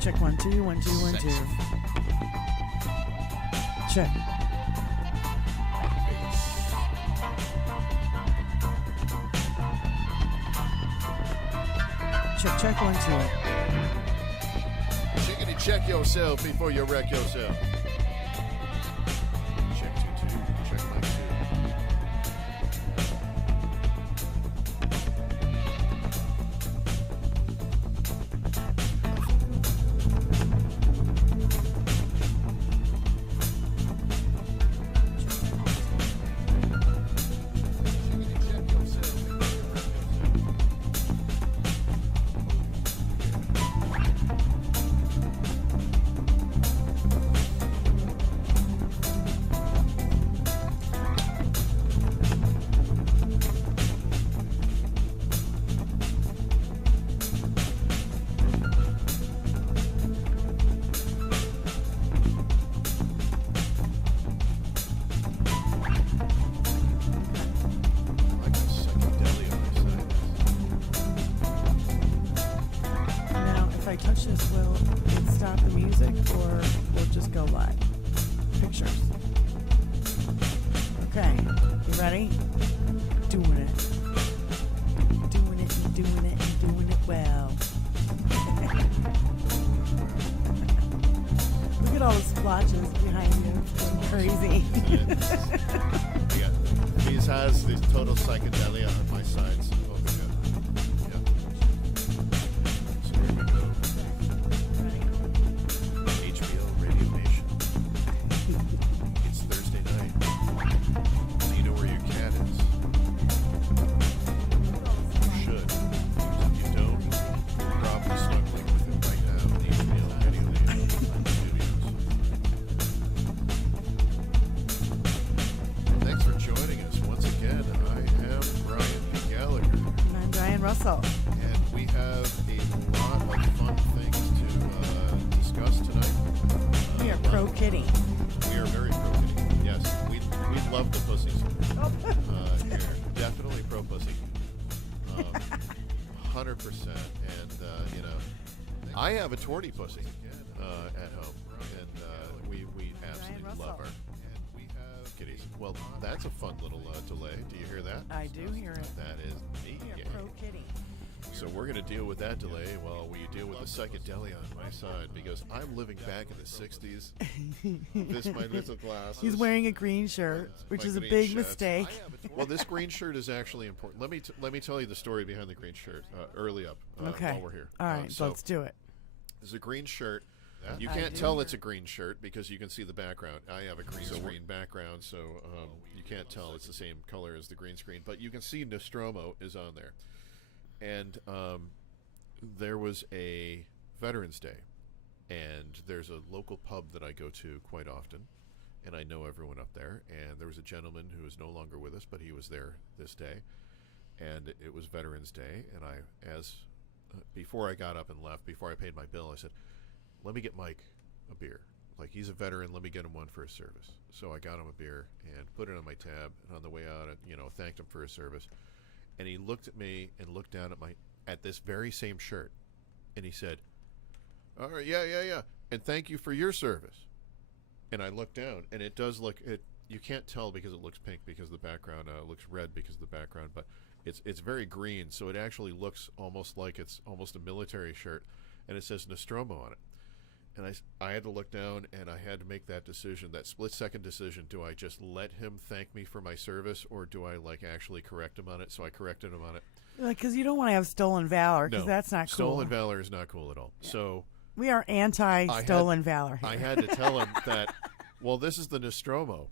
Check 1 2 1 2 1 2. Check. Check 1 2. Chickity check yourself before you wreck yourself. Check 2 2. Check mic 2. I have a torty pussy at home, and we absolutely love her. We have kitties. Well, that's a fun little delay. Do you hear that? I do hear it. That is me. We are pro kitty. So we're going to deal with that delay while we deal with the psychedelia on my side, because I'm living back in the 60s. This my little glasses. He's wearing a green shirt, which is a big mistake. Well, this green shirt is actually important. Let me tell you the story behind the green shirt early up while we're here. All right, so let's do it. There's a green shirt. You can't tell it's a green shirt because you can see the background. I have a green screen background, so you can't tell it's the same color as the green screen. But you can see Nostromo is on there. And there was a Veterans Day, and there's a local pub that I go to quite often, and I know everyone up there. And there was a gentleman who is no longer with us, but he was there this day, and it was Veterans Day. And before I got up and left, before I paid my bill, I said, let me get Mike a beer. Like, he's a veteran, let me get him one for his service. So I got him a beer and put it on my tab, and on the way out, thanked him for his service. And he looked at me and looked down at this very same shirt, and he said, all right, yeah, and thank you for your service. And I looked down, and it does look, you can't tell because it looks pink because the background looks red because of the background, but it's very green, so it actually looks almost like it's almost a military shirt, and it says Nostromo on it. And I had to look down, and I had to make that decision, that split-second decision. Do I just let him thank me for my service, or do I actually correct him on it? So I corrected him on it. Because you don't want to have stolen valor, because that's not cool. Stolen valor is not cool at all. Yeah. So we are anti-stolen valor here. I had to tell him that, well, this is the Nostromo.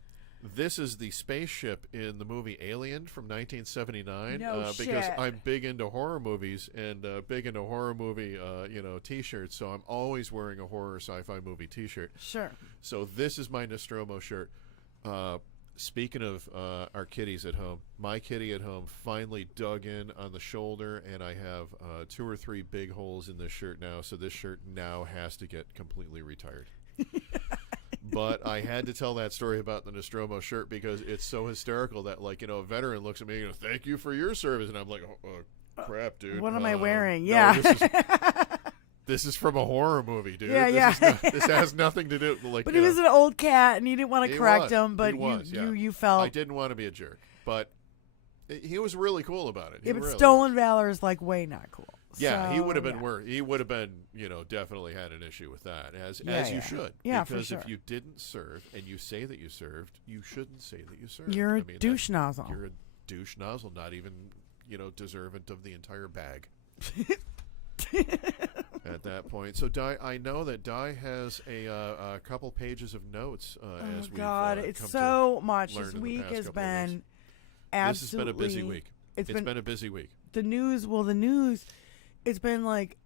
This is the spaceship in the movie Alien from 1979. Because I'm big into horror movies and big into horror movie, T-shirts. So I'm always wearing a horror sci-fi movie T-shirt. Sure. So this is my Nostromo shirt. Speaking of our kitties at home, my kitty at home finally dug in on the shoulder, and I have 2 or 3 big holes in this shirt now. So this shirt now has to get completely retired. But I had to tell that story about the Nostromo shirt because it's so hysterical that, a veteran looks at me and goes, thank you for your service. And I'm like, oh, crap, dude. What am I wearing? No, yeah. This is from a horror movie, dude. Yeah, This has nothing to do. Like, but he was an old cat, and you didn't want to correct him. But you you felt I didn't want to be a jerk, but he was really cool about it. Yeah, but stolen valor is like way not cool. Yeah, so, he would have been worse. He would have been, definitely had an issue with that, as you should. Yeah, because for sure. if you didn't serve and you say that you served, you shouldn't say that you served. You're a douche nozzle. You're a douche nozzle, not even deserving of the entire bag. At that point, so I know that Di has a couple pages of notes. As God, it's so much. This week has been absolutely. This has been a busy week. It's been a busy week. The news. It's been like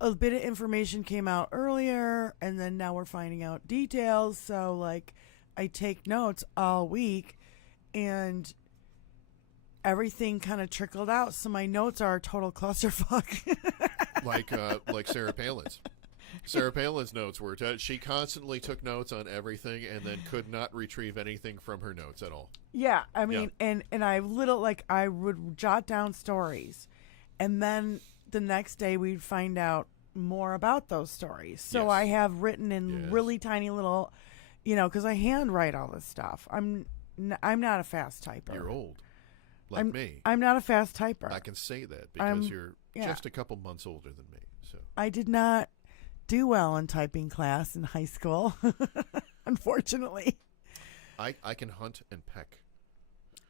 a bit of information came out earlier, and then now we're finding out details. So like, I take notes all week, and everything kind of trickled out. So my notes are a total clusterfuck. like Sarah Palin's. Sarah Palin's notes were she constantly took notes on everything and then could not retrieve anything from her notes at all. Yeah, I mean, and I I would jot down stories, and then the next day we'd find out more about those stories. So I have written in really tiny little, because I handwrite all this stuff. I'm not a fast typer. You're old, like me. I'm not a fast typer. I can say that because you're just a couple months older than me. So I did not do well in typing class in high school, unfortunately. I can hunt and peck.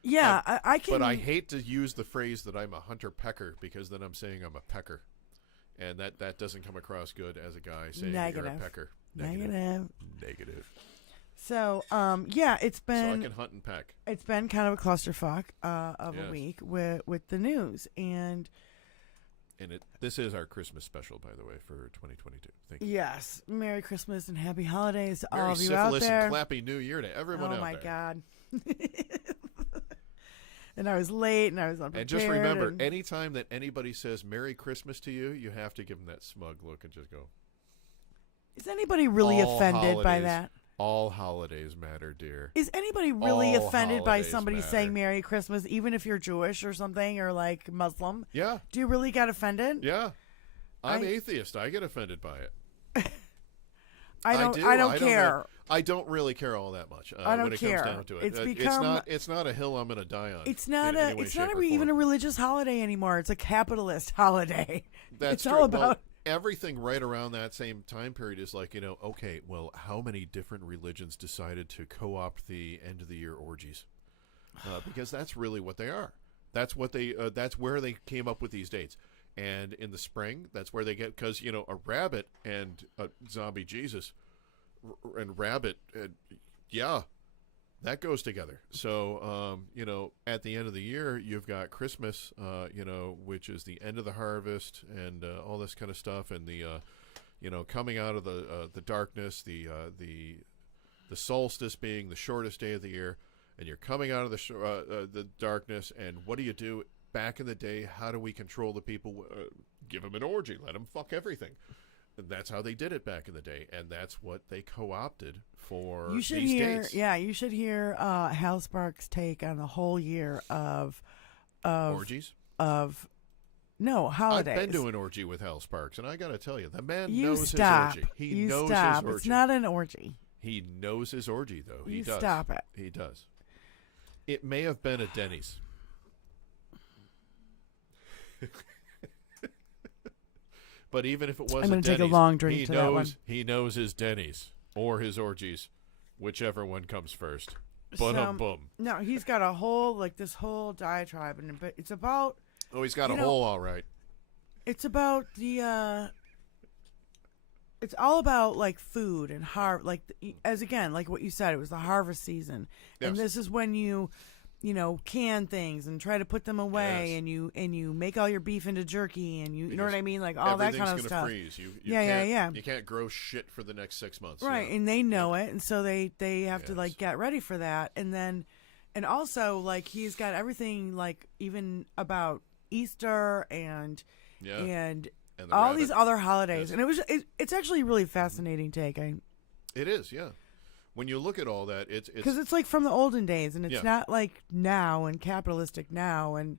Yeah, I can. But I hate to use the phrase that I'm a hunter pecker because then I'm saying I'm a pecker. And that doesn't come across good as a guy saying you're a pecker. Negative. So, it's been. So I can hunt and peck. It's been kind of a clusterfuck of a week with the news. And this is our Christmas special, by the way, for 2022. Thank you. Yes. Merry Christmas and Happy Holidays to all of you out there. Merry syphilis and clappy New Year to everyone out there. Oh, my God. And I was late and I was unprepared. And just remember, anytime that anybody says Merry Christmas to you, you have to give them that smug look and just go. Is anybody really offended by that? All holidays matter, dear. Is anybody really offended by somebody saying Merry Christmas, even if you're Jewish or something, or like Muslim? Yeah. Do you really get offended? Yeah. I'm atheist. I get offended by it. I don't care. I don't really care all that much I don't when it care. comes down to it. It's not a hill I'm going to die on. It's not even a religious holiday anymore. It's a capitalist holiday. That's all about. Well, everything right around that same time period is like, okay, well, how many different religions decided to co-opt the end of the year orgies? Because that's really what they are. That's what they. That's where they came up with these dates. And in the spring, that's where they get, because a rabbit and a zombie Jesus, and rabbit, that goes together. So at the end of the year, you've got Christmas, which is the end of the harvest and all this kind of stuff, and the coming out of the darkness, the solstice being the shortest day of the year, and you're coming out of the darkness, and what do? Back in the day, how do we control the people? Give them an orgy, let them fuck everything. And that's how they did it back in the day, and that's what they co-opted for these dates. Yeah, you should hear Hal Sparks' take on the whole year of orgies. No, holidays. I've been to an orgy with Hal Sparks, and I got to tell you, the man knows his orgy. He knows his orgy. It's not an orgy. He knows his orgy, though. He does. Stop it. He does. It may have been a Denny's. But even if it wasn't, I'm going to take a long drink to that one. He knows his Denny's or his orgies, whichever one comes first. Boom. No, he's got a whole this whole diatribe, and it's about. Oh, he's got a whole, all right. It's about the. It's all about food and as again, like what you said, it was the harvest season, yes. And this is when you can things and try to put them away, yes. and you make all your beef into jerky, and you know what I mean, all that kind of stuff. Freeze. You can't, You can't grow shit for the next 6 months, right? And they know it, and so they have to get ready for that, and also he's got everything even about Easter and all these other holidays, yes. And it's actually a really fascinating take. It is, yeah. When you look at all that, it's because it's from the olden days, and it's not like now and capitalistic now, and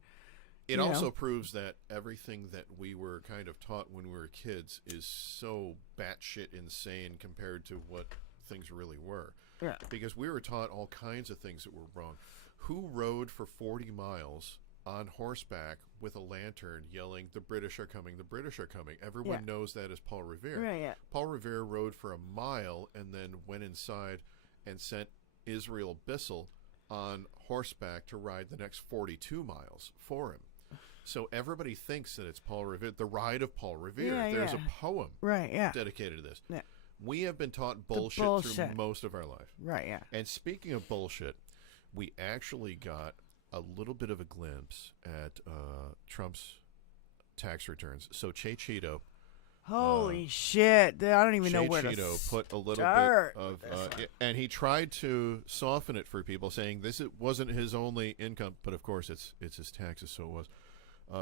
It also proves that everything that we were kind of taught when we were kids is so batshit insane compared to what things really were. Yeah. Because we were taught all kinds of things that were wrong. Who rode for 40 miles on horseback with a lantern yelling, "The British are coming, the British are coming"? Everyone knows that as Paul Revere. Right, yeah. Paul Revere rode for a mile and then went inside and sent Israel Bissell on horseback to ride the next 42 miles for him. So everybody thinks that it's Paul Revere, the ride of Paul Revere. There's a poem dedicated to this. Yeah. We have been taught bullshit through most of our life. Right, yeah. And speaking of bullshit, we actually got a little bit of a glimpse at Trump's tax returns. So Che Cheeto. Holy shit. I don't even know where to Cheeto put a little bit of... and he tried to soften it for people, saying this wasn't his only income, but of course it's his taxes, so it was.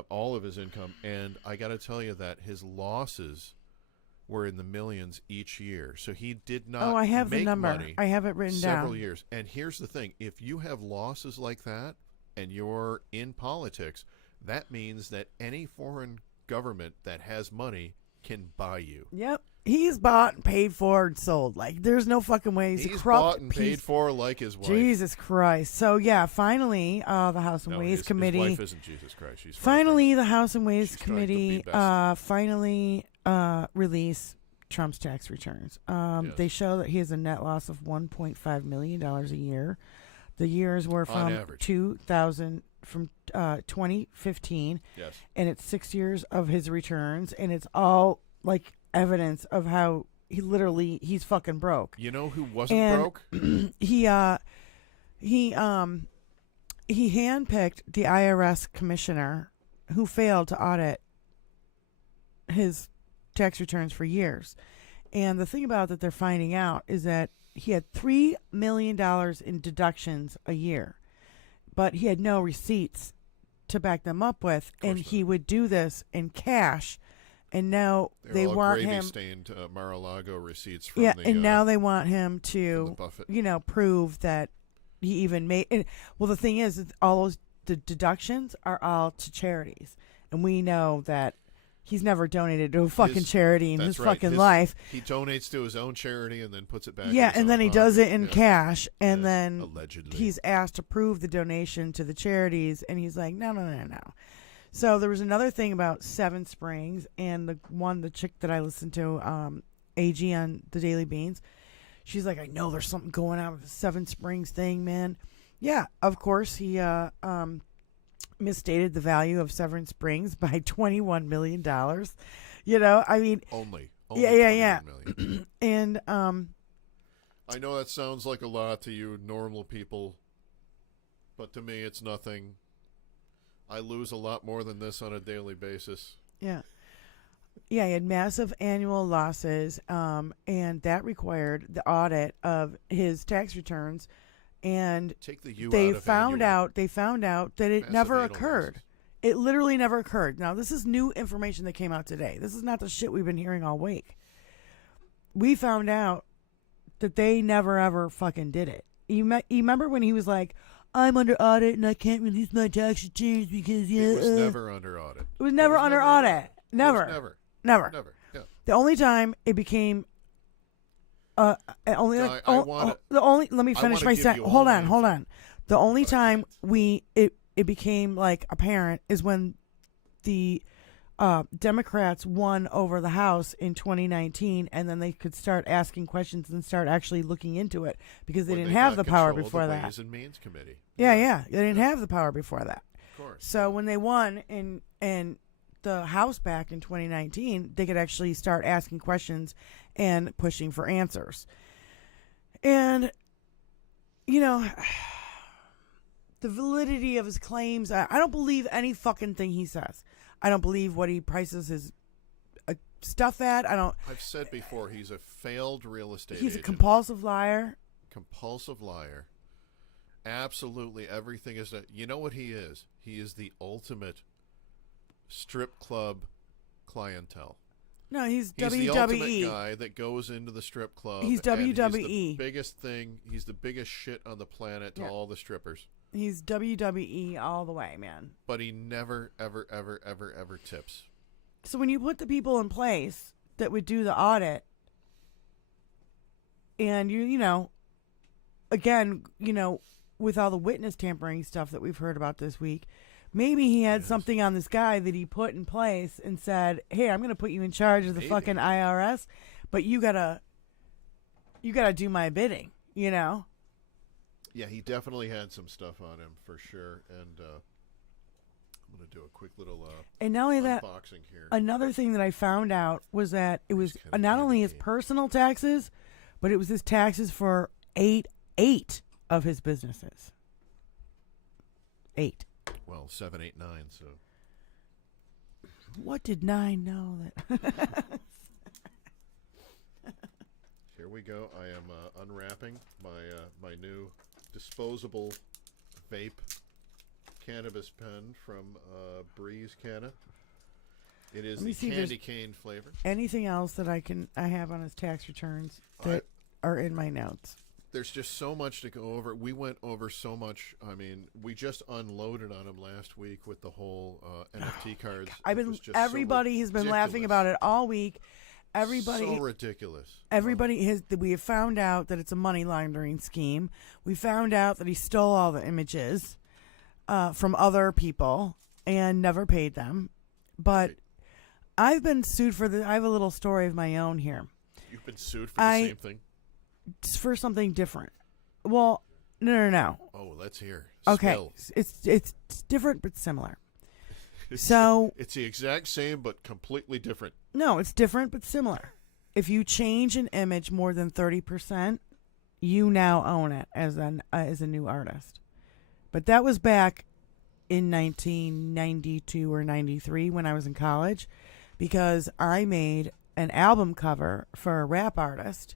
All of his income, and I got to tell you that his losses were in the millions each year. So he did not I have make the number. money I have it written down. Several years. And here's the thing. If you have losses like that and you're in politics, that means that any foreign government that has money can buy you. Yep. He's bought and paid for and sold. Like, there's no fucking way. He's a corrupt bought and paid for like his wife. Jesus Christ. So, yeah, finally, the House and Ways Committee. His wife isn't Jesus Christ. She's finally, the House and Ways Committee finally released Trump's tax returns. They show that he has a net loss of $1.5 million a year. The years were from 2015. Yes. And it's 6 years of his returns, and it's all, like, evidence of how he's fucking broke. You know who wasn't broke? he handpicked the IRS commissioner who failed to audit his tax returns for years. And the thing about that they're finding out is that he had $3 million in deductions a year, but he had no receipts to back them up with, and he would do this in cash. And now they want him stained Mar-a-Lago receipts from and now they want him to prove that he even made it. Well, the thing is all those deductions are all to charities, and we know that he's never donated to a fucking charity in his fucking life. He donates to his own charity and then puts it back. Yeah, and then he does it in cash, and then allegedly he's asked to prove the donation to the charities, and he's like, no. So there was another thing about Seven Springs, and the chick that I listened to, AG on the Daily Beans, she's like, I know there's something going on with the Seven Springs thing, man. Yeah, of course, he misstated the value of Seven Springs by $21 million. You know, I mean... Only yeah. Million. And, I know that sounds like a lot to you normal people, but to me it's nothing. I lose a lot more than this on a daily basis. Yeah. Yeah, he had massive annual losses, and that required the audit of his tax returns. And take the U they out of found annual. out that it never occurred. Losses. It literally never occurred. Now, this is new information that came out today. This is not the shit we've been hearing all week. We found out that they never ever fucking did it. You remember when he was like, I'm under audit and I can't release my tax returns because it was never under audit. It was never under audit. Never. Yeah. The only time it became let me finish my sentence. Hold on. The only time it became like apparent is when the Democrats won over the House in 2019, and then they could start asking questions and start actually looking into it because they didn't have the power before that. Ways and Means Committee. Yeah, they didn't have the power before that. Of course. So when they won in the House back in 2019, they could actually start asking questions and pushing for answers. And you know, the validity of his claims, I don't believe any fucking thing he says. I don't believe what he prices his stuff at. I've said before, he's a failed real estate agent. He's a compulsive liar. Absolutely everything is you know what he is? He is the ultimate strip club clientele. No, he's WWE. the ultimate guy that goes into the strip club. He's WWE. He's the biggest thing. He's the biggest shit on the planet to all the strippers. He's WWE all the way, man. But he never, ever, ever, ever, ever tips. So when you put the people in place that would do the audit, and you know, again, you know, with all the witness tampering stuff that we've heard about this week, maybe he had something on this guy that he put in place and said, "Hey, I'm going to put you in charge of the fucking IRS, but you gotta do my bidding," you know? Yeah, he definitely had some stuff on him for sure, and I'm going to do a quick little and not only that, unboxing here. another thing that I found out was that it was not only his personal taxes, but it was his taxes for eight of his businesses. 8. Well, 7, 8, 9. So what did 9 know that? Here we go. I am unwrapping my new disposable vape cannabis pen from Breeze Canna. It is the candy cane flavor. Anything else that I have on his tax returns that are in my notes? There's just so much to go over. We went over so much. I mean, we just unloaded on him last week with the whole NFT cards. Everybody has been laughing about it all week. Everybody, so ridiculous. We have found out that it's a money laundering scheme. We found out that he stole all the images from other people and never paid them. But I've been sued for I have a little story of my own here. You've been sued for the same thing? For something different. Well, no. Oh, let's hear. Okay, it's different but similar. So it's the exact same but completely different. No, it's different but similar. If you change an image more than 30%, you now own it as a new artist. But that was back in 1992 or 93 when I was in college, because I made an album cover for a rap artist,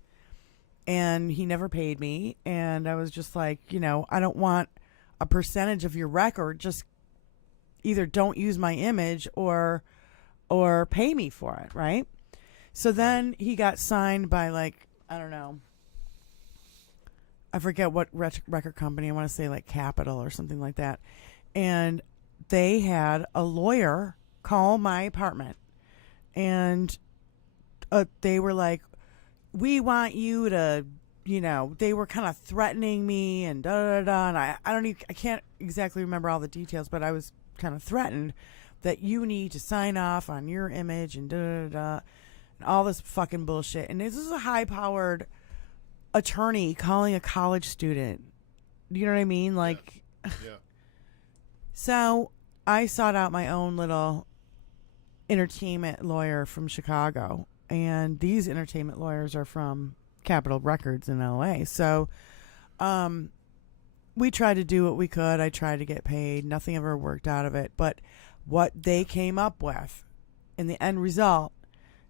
and he never paid me, and I was just like, you know, I don't want a percentage of your record. Just either don't use my image or pay me for it, right? So then he got signed by, like, I don't know, I forget what record company. I want to say like Capitol or something like that. And they had a lawyer call my apartment, and they were like, "We want you to," you know, they were kind of threatening me and da da da. And I can't exactly remember all the details, but I was kind of threatened that you need to sign off on your image and da da da, and all this fucking bullshit. And this is a high-powered attorney calling a college student. You know what I mean? Like, yeah. So I sought out my own little entertainment lawyer from Chicago, and these entertainment lawyers are from Capitol Records in LA. So we tried to do what we could. I tried to get paid. Nothing ever worked out of it. But what they came up with in the end result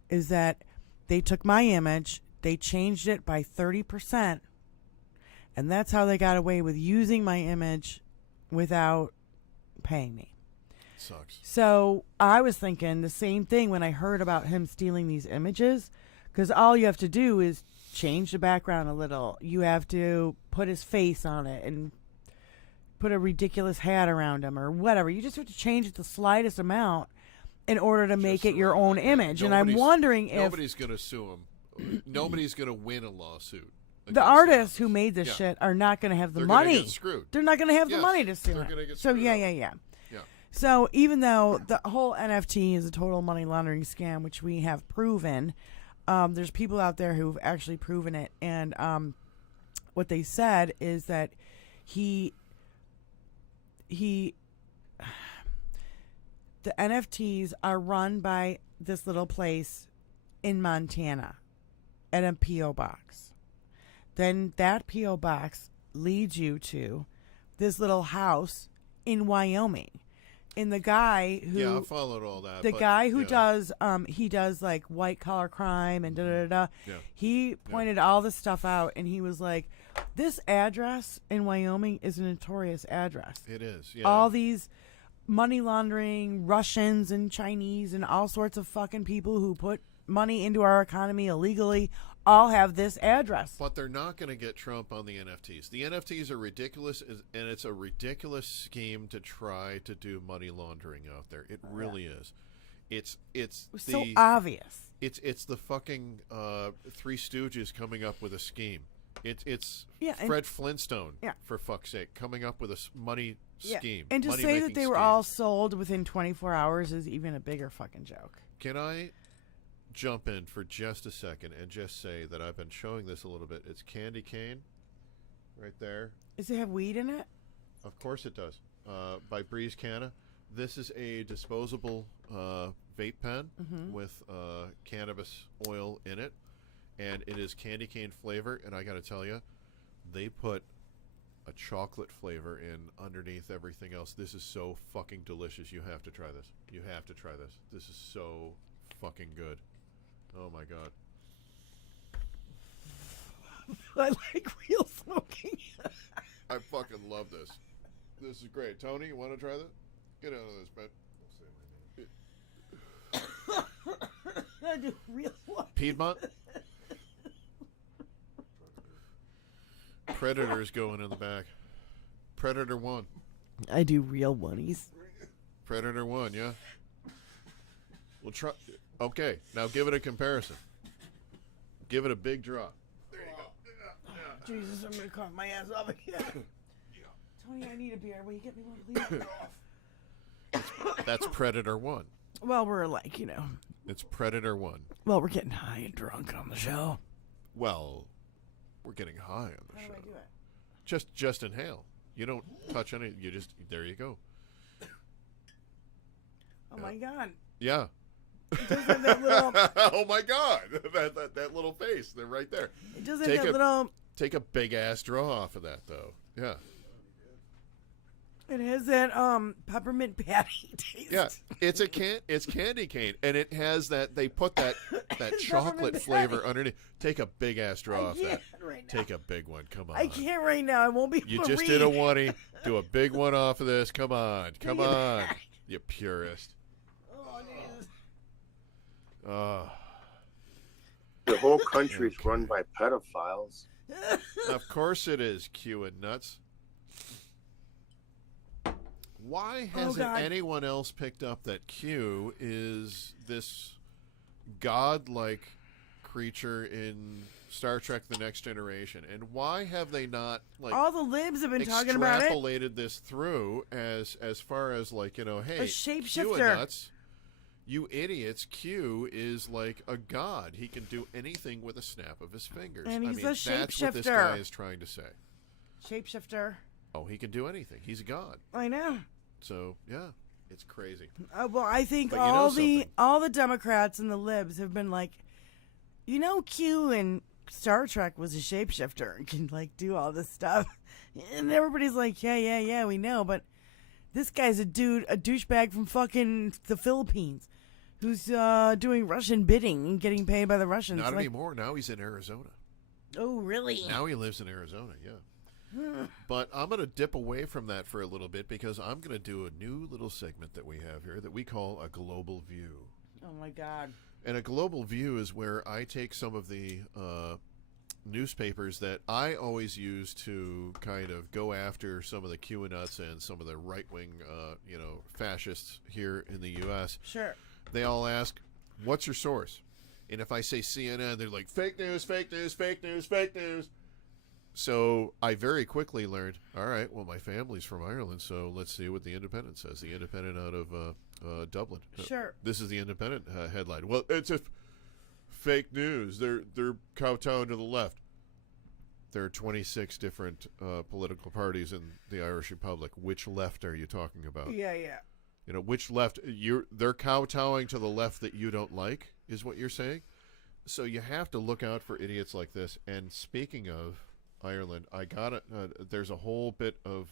is that they took my image, they changed it by 30%, and that's how they got away with using my image without paying me. Sucks. So I was thinking the same thing when I heard about him stealing these images, because all you have to do is change the background a little. You have to put his face on it and put a ridiculous hat around him or whatever. You just have to change it the slightest amount in order to make it your own image. And I'm wondering if nobody's going to sue him. Nobody's going to win a lawsuit. The artists who made this shit are not going to have the money. Gonna get screwed. They're not going to have the money to sue him. So yeah. So even though the whole NFT is a total money laundering scam, which we have proven, there's people out there who've actually proven it. And what they said is that the NFTs are run by this little place in Montana at a P.O. box. Then that P.O. box leads you to this little house in Wyoming. And the guy who I followed all that. The guy who does he does like white collar crime and da da da. He pointed all this stuff out, and he was like, "This address in Wyoming is a notorious address. It is. Yeah. All these money laundering Russians and Chinese and all sorts of fucking people who put money into our economy illegally all have this address. But they're not going to get Trump on the NFTs. The NFTs are ridiculous, and it's a ridiculous scheme to try to do money laundering out there. It really is. It's so obvious. It's the fucking Three Stooges coming up with a scheme. It's Yeah, Fred Flintstone, Yeah. for fuck's sake, coming up with a money scheme. And to say that money-making they were scheme. all sold within 24 hours is even a bigger fucking joke. Can I jump in for just a second and just say that I've been showing this a little bit? It's candy cane, right there. Does it have weed in it? Of course it does. By Breeze Canna. This is a disposable vape pen with cannabis oil in it, and it is candy cane flavor. And I got to tell you, they put a chocolate flavor in underneath everything else. This is so fucking delicious. You have to try this. You have to try this. This is so fucking good. Oh my god. I like real smoking. I fucking love this. This is great. Tony, you want to try this? Get out of this, man. I do real smoking. Piedmont? Predator's going in the back. Predator 1. I do real oneies. Predator 1, yeah. We'll try. Okay, now give it a comparison. Give it a big drop. There you go. Jesus, I'm gonna cough my ass off again. Tony, I need a beer. Will you get me one, please? That's Predator 1. Well, we're like, It's Predator 1. Well, we're getting high and drunk on the show. Well, we're getting high on the How show. do I do it? Just inhale. You don't touch any. You just, there you go. Oh my god. Yeah. It does have that little. Oh my god. That little face. They're right there. It does have that little. Take a big ass draw off of that though. Yeah. It has that peppermint patty taste. Yeah, it's candy cane, and it has that. They put that chocolate flavor underneath. Take a big ass draw off that. Right now. Take a big one. Come on. I can't right now. I won't be. You able to just read. did a 1-y. Do a big one off of this. Come on. Come Take it on. back. You purist. Oh, Jesus. Oh. The whole country's run by pedophiles. Of course it is, Q and nuts. Why hasn't anyone else picked up that Q is this godlike creature in Star Trek The Next Generation? And why have they not, like, all the libs have been talking about it. extrapolated this through as far as, like, hey, a shapeshifter. Q and nuts, you idiots, Q is like a god. He can do anything with a snap of his fingers. And he's a that's what this shapeshifter. guy is trying to say. Shapeshifter. Oh, he can do anything. He's a god. I know. So, yeah, it's crazy. Well, I think But you know something. all the Democrats and the libs have been like, Q in Star Trek was a shapeshifter and can like do all this stuff, and everybody's like, yeah, we know, but this guy's a douchebag from fucking the Philippines, who's doing Russian bidding and getting paid by the Russians. Not anymore. Now he's in Arizona. Oh, really? Now he lives in Arizona, yeah. But I'm going to dip away from that for a little bit because I'm going to do a new little segment that we have here that we call a global view. Oh, my God. And a global view is where I take some of the newspapers that I always use to kind of go after some of the QAnuts and some of the right-wing, fascists here in the U.S. Sure. They all ask, what's your source? And if I say CNN, they're like, fake news, fake news, fake news, fake news. So I very quickly learned, all right, well, my family's from Ireland, so let's see what the Independent says. The Independent out of Dublin. Sure. This is the Independent headline. Well, it's a fake news. They're kowtowing to the left. There are 26 different political parties in the Irish Republic. Which left are you talking about? Yeah. Which left? They're kowtowing to the left that you don't like, is what you're saying? So you have to look out for idiots like this. And speaking of Ireland, I got it. There's a whole bit of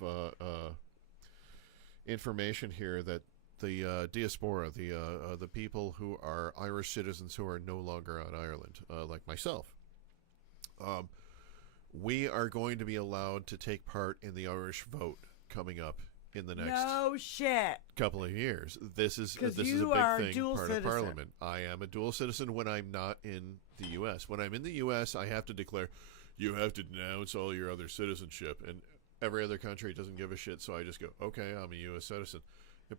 information here that the diaspora, the people who are Irish citizens who are no longer on Ireland, like myself, we are going to be allowed to take part in the Irish vote coming up in the next No shit. couple of years. This is a big you are a thing, dual part citizen. of Parliament. I am a dual citizen when I'm not in the U.S. When I'm in the U.S., I have to declare, you have to denounce all your other citizenship. And every other country doesn't give a shit, so I just go, okay, I'm a U.S. citizen.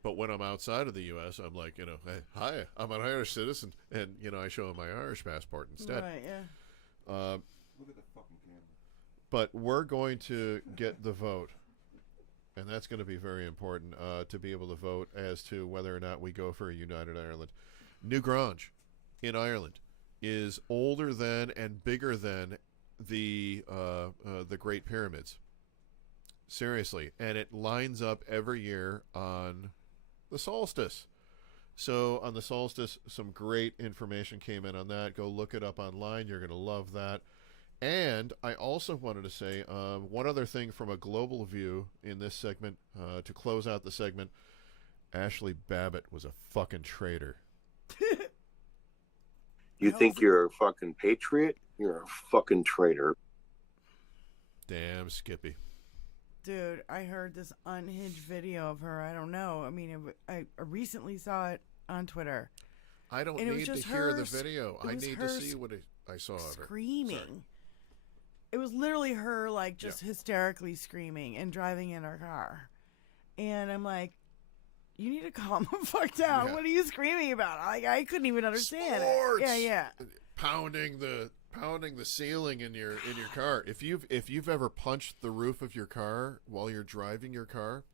But when I'm outside of the U.S., I'm like, hey, hi, I'm an Irish citizen. And, I show them my Irish passport instead. Right, yeah. Look at the fucking camera. But we're going to get the vote. And that's going to be very important to be able to vote as to whether or not we go for a united Ireland. New Grange in Ireland is older than and bigger than the Great Pyramids. Seriously. And it lines up every year on the solstice. So on the solstice, some great information came in on that. Go look it up online. You're going to love that. And I also wanted to say one other thing from a global view in this segment to close out the segment. Ashley Babbitt was a fucking traitor. You think you're a fucking patriot? You're a fucking traitor. Damn, Skippy. Dude, I heard this unhinged video of her. I don't know. I mean, I recently saw it on Twitter. I don't And it was need to just hear her the video. I need to see what I saw of her. Screaming. Sorry. It was literally her, like, just hysterically screaming and driving in her car. And I'm like, you need to calm the fuck down. Yeah. What are you screaming about? Like, I couldn't even understand Sports! it. Yeah. Pounding the ceiling in your car. If you've ever punched the roof of your car while you're driving your car,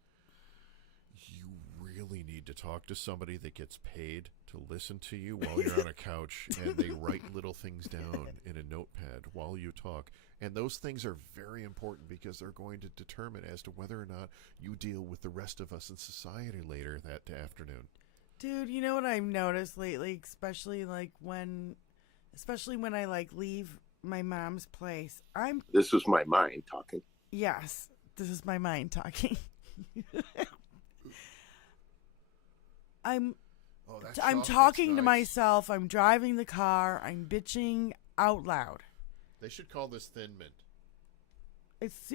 you really need to talk to somebody that gets paid to listen to you while you're on a couch, and they write little things down in a notepad while you talk. And those things are very important because they're going to determine as to whether or not you deal with the rest of us in society later that afternoon. Dude, you know what I've noticed lately, especially when I like leave my mom's place. This was my mind talking. Yes, this is my mind talking. I'm talking to myself. I'm driving the car. I'm bitching out loud. They should call this Thin Mint.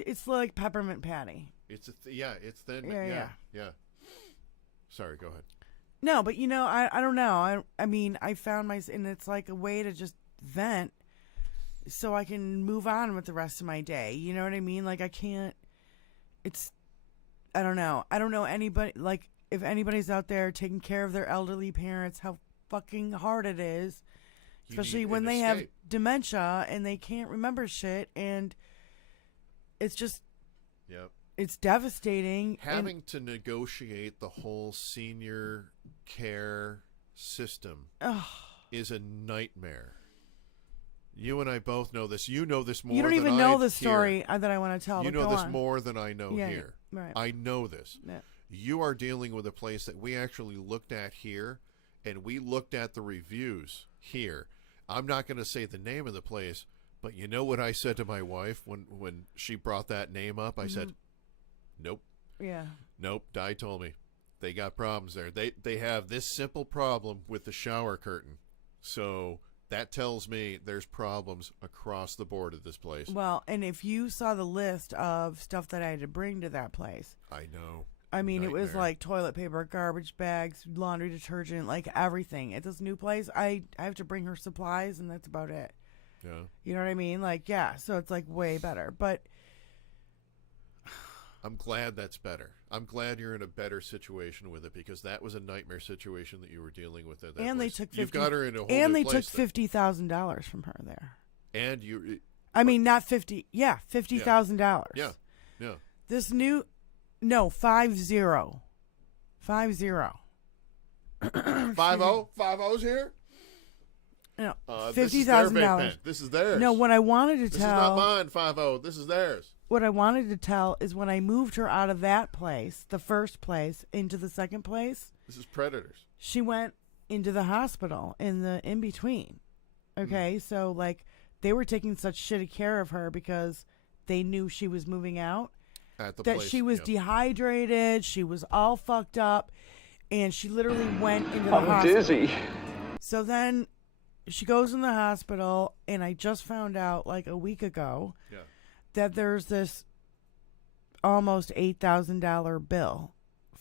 It's like peppermint patty. It's it's Thin Mint. Yeah. Sorry, go ahead. No, but I don't know. I mean, I found and it's like a way to just vent so I can move on with the rest of my day. You know what I mean? Like I don't know. I don't know anybody, like if anybody's out there taking care of their elderly parents, how fucking hard it is. Especially when they have dementia and they can't remember shit, and it's just, it's devastating. Having to negotiate the whole senior care system is a nightmare. You and I both know this. You know this more than I You don't even know the story that I want to tell. You know this more than I know here. Right. I know this. Yeah. You are dealing with a place that we actually looked at here, and we looked at the reviews here. I'm not going to say the name of the place, but you know what I said to my wife when she brought that name up? I said, nope. Yeah. Nope. Di told me they got problems there. They have this simple problem with the shower curtain. So that tells me there's problems across the board at this place. Well, and if you saw the list of stuff that I had to bring to that place. I know. I mean, it was like toilet paper, garbage bags, laundry detergent, like everything. At this new place, I have to bring her supplies, and that's about it. Yeah. You know what I mean? Like, yeah, so it's like way better. But I'm glad that's better. I'm glad you're in a better situation with it, because that was a nightmare situation that you were dealing with at that and place. They took You've got her in a whole and new they place took $50,000 from her there. And you, I mean, not 50. Yeah, $50,000. Yeah. This new, no, 50. 50. 50's here. No, $50,000. This is theirs. No, what I wanted to This tell. is not mine. 50. This is theirs. What I wanted to tell is when I moved her out of that place, the first place, into the second place. This is Predators. She went into the hospital in between. Okay, so like they were taking such shitty care of her because they knew she was moving out. At the that place, she was dehydrated, she was all fucked up, and she literally went into the hospital. I'm dizzy. So then she goes in the hospital, and I just found out like a week ago that there's this almost $8,000 bill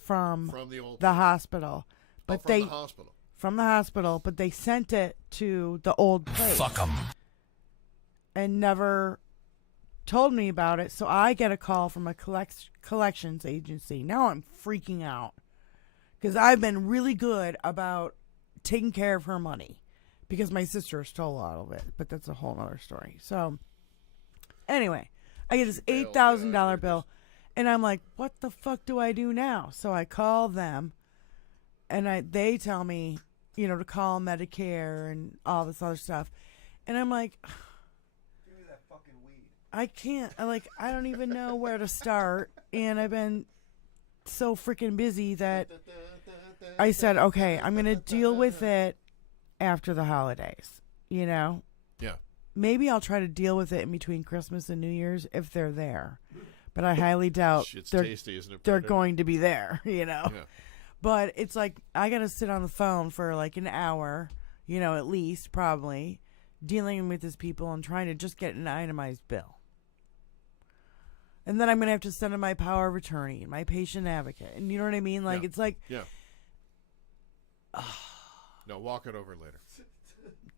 from the old the place. hospital. But from the hospital. From the hospital, but they sent it to the old place. Fuck them. And never told me about it. So I get a call from a collections agency. Now I'm freaking out because I've been really good about taking care of her money because my sister stole a lot of it. But that's a whole other story. So anyway, I get this $8,000 bill, and I'm like, what the fuck do I do now? So I call them, and they tell me, to call Medicare and all this other stuff. And I'm like, Give me that fucking weed. I can't. I don't even know where to start. And I've been so freaking busy that I said, okay, I'm going to deal with it after the holidays, Yeah. Maybe I'll try to deal with it in between Christmas and New Year's if they're there. But I highly doubt Shit's tasty, isn't it? they're going to be there, Yeah. But it's like I got to sit on the phone for like an hour, at least probably, dealing with these people and trying to just get an itemized bill. And then I'm going to have to send in my power of attorney and my patient advocate. And you know what I mean? Like, Yeah. it's like... Yeah. No, walk it over later.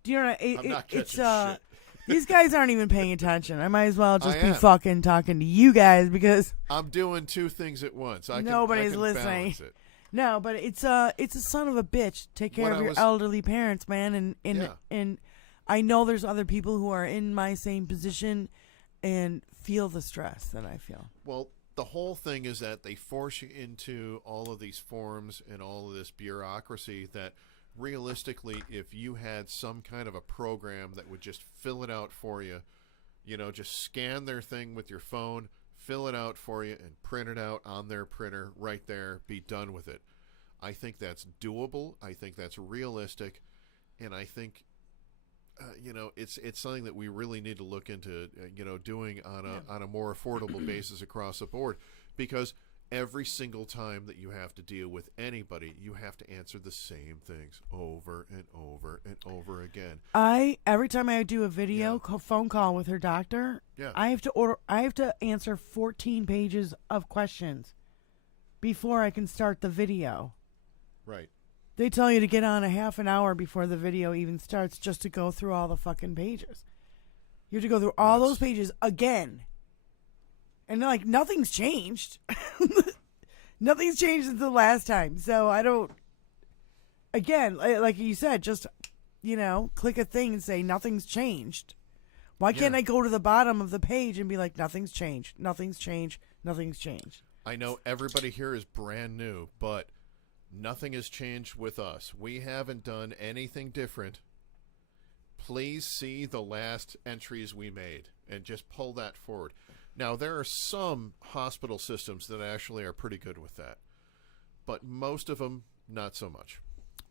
Do you know? I'm not it's catching shit. These guys aren't even paying attention. I might as well just I be am. fucking talking to you guys because I'm doing two things at once. Nobody's I can listening. balance it. no, but it's a son of a bitch. Take care When of I your was- elderly parents, man, and Yeah. and I know there's other people who are in my same position and feel the stress that I feel. Well, the whole thing is that they force you into all of these forms and all of this bureaucracy that realistically, if you had some kind of a program that would just fill it out for you, just scan their thing with your phone, fill it out for you, and print it out on their printer right there, be done with it. I think that's doable. I think that's realistic. And I think, it's something that we really need to look into, doing on a more affordable basis across the board, because every single time that you have to deal with anybody, you have to answer the same things over and over and over again. Every time I do a video phone call with her doctor, Yeah. I have to answer 14 pages of questions before I can start the video. Right. They tell you to get on a half an hour before the video even starts just to go through all the fucking pages. You have to go through all those pages again. And they're like, nothing's changed. Nothing's changed since the last time. So I don't, again, like you said, just, click a thing and say nothing's changed. Why can't I go to the bottom of the page and be like, nothing's changed, nothing's changed, nothing's changed? I know everybody here is brand new, but nothing has changed with us. We haven't done anything different. Please see the last entries we made and just pull that forward. Now, there are some hospital systems that actually are pretty good with that, but most of them, not so much.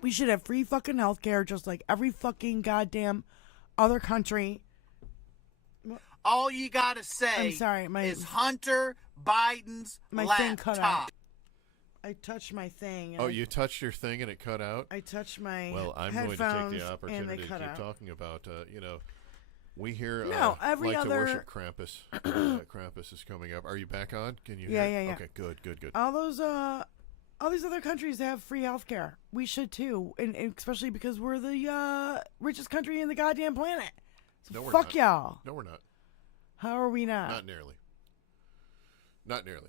We should have free fucking healthcare just like every fucking goddamn other country. All you gotta say I'm sorry, is Hunter Biden's my laptop. thing cut out. I touched my thing. And Oh, you touched your thing and it cut out? I touched my Well, I'm going to take headphones the and opportunity they to cut keep out. talking about, we here No, every like other- to worship Krampus. Krampus is coming up. Are you back on? Can you Yeah, hear? yeah. Okay, good. All these other countries have free healthcare. We should too, and especially because we're the richest country in the goddamn planet. So No, we're fuck not. y'all. No, we're not. How are we not? Not nearly. Not nearly.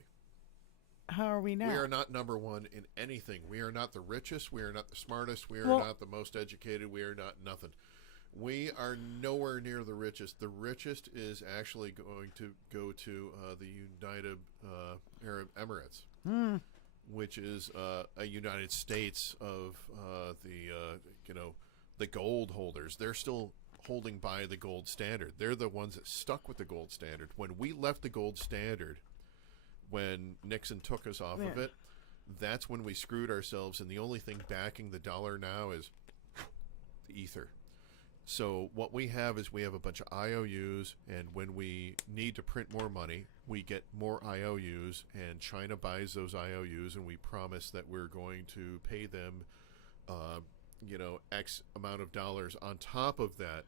How are we not? We are not number one in anything. We are not the richest. We are not the smartest. We are Well- not the most educated. We are not nothing. We are nowhere near the richest. The richest is actually going to go to the United Arab Emirates, which is a United States of the gold holders. They're still holding by the gold standard. They're the ones that stuck with the gold standard. When we left the gold standard, when Nixon took us off of it, that's when we screwed ourselves, and the only thing backing the dollar now is the ether. So what we have is we have a bunch of IOUs, and when we need to print more money, we get more IOUs, and China buys those IOUs, and we promise that we're going to pay them, X amount of dollars on top of that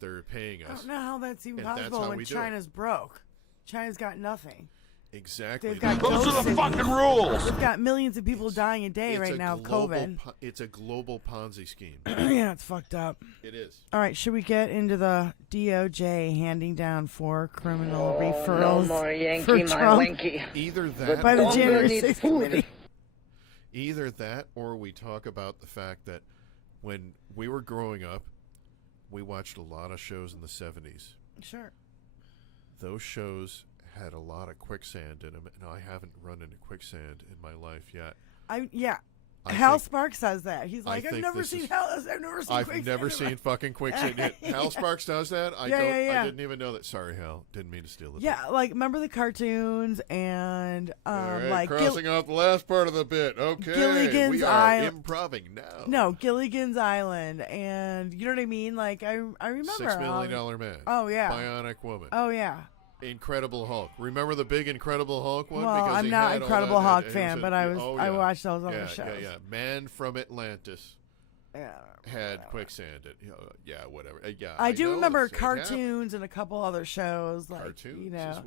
they're paying I us. don't know how that's even And that's possible how when we do it. China's broke. China's got nothing. Exactly. They've got Those are the fucking rules. We've got millions of people dying a day It's right a now of global COVID. It's a global Ponzi scheme. Yeah, it's fucked up. It is. All right, should we get into the DOJ handing down 4 criminal No referrals more for Yankee, my Trump winky. Either that, by the Longer January need 6th food. committee? either that, or we talk about the fact that when we were growing up, we watched a lot of shows in the 70s. Sure. Those shows had a lot of quicksand in them, and I haven't run into quicksand in my life yet. Hal think- Sparks says that. He's like, I've think never this seen is- Hal. I've never seen I've quicksand never in my- seen fucking quicksand yet. Hal Yeah. Sparks does that? I Yeah. didn't even know that. Sorry, Hal. Didn't mean to steal the bit. Yeah, like remember the cartoons and All right, like crossing off the last part of the bit. Okay, Gilligan's we are Island. improving now. No, Gilligan's Island, and you know what I mean. Like I remember $6 Million Man. Oh yeah. Bionic Woman. Oh yeah. Incredible Hulk. Remember the big Incredible Hulk one? Well, Because I'm he not had all Incredible that- Hulk it fan, a- but I yeah. watched those other yeah, shows. Yeah. Man from Atlantis Yeah. had quicksand. Yeah, whatever. Yeah, I do know remember it happened. cartoons and a couple other shows, like Cartoons you as know,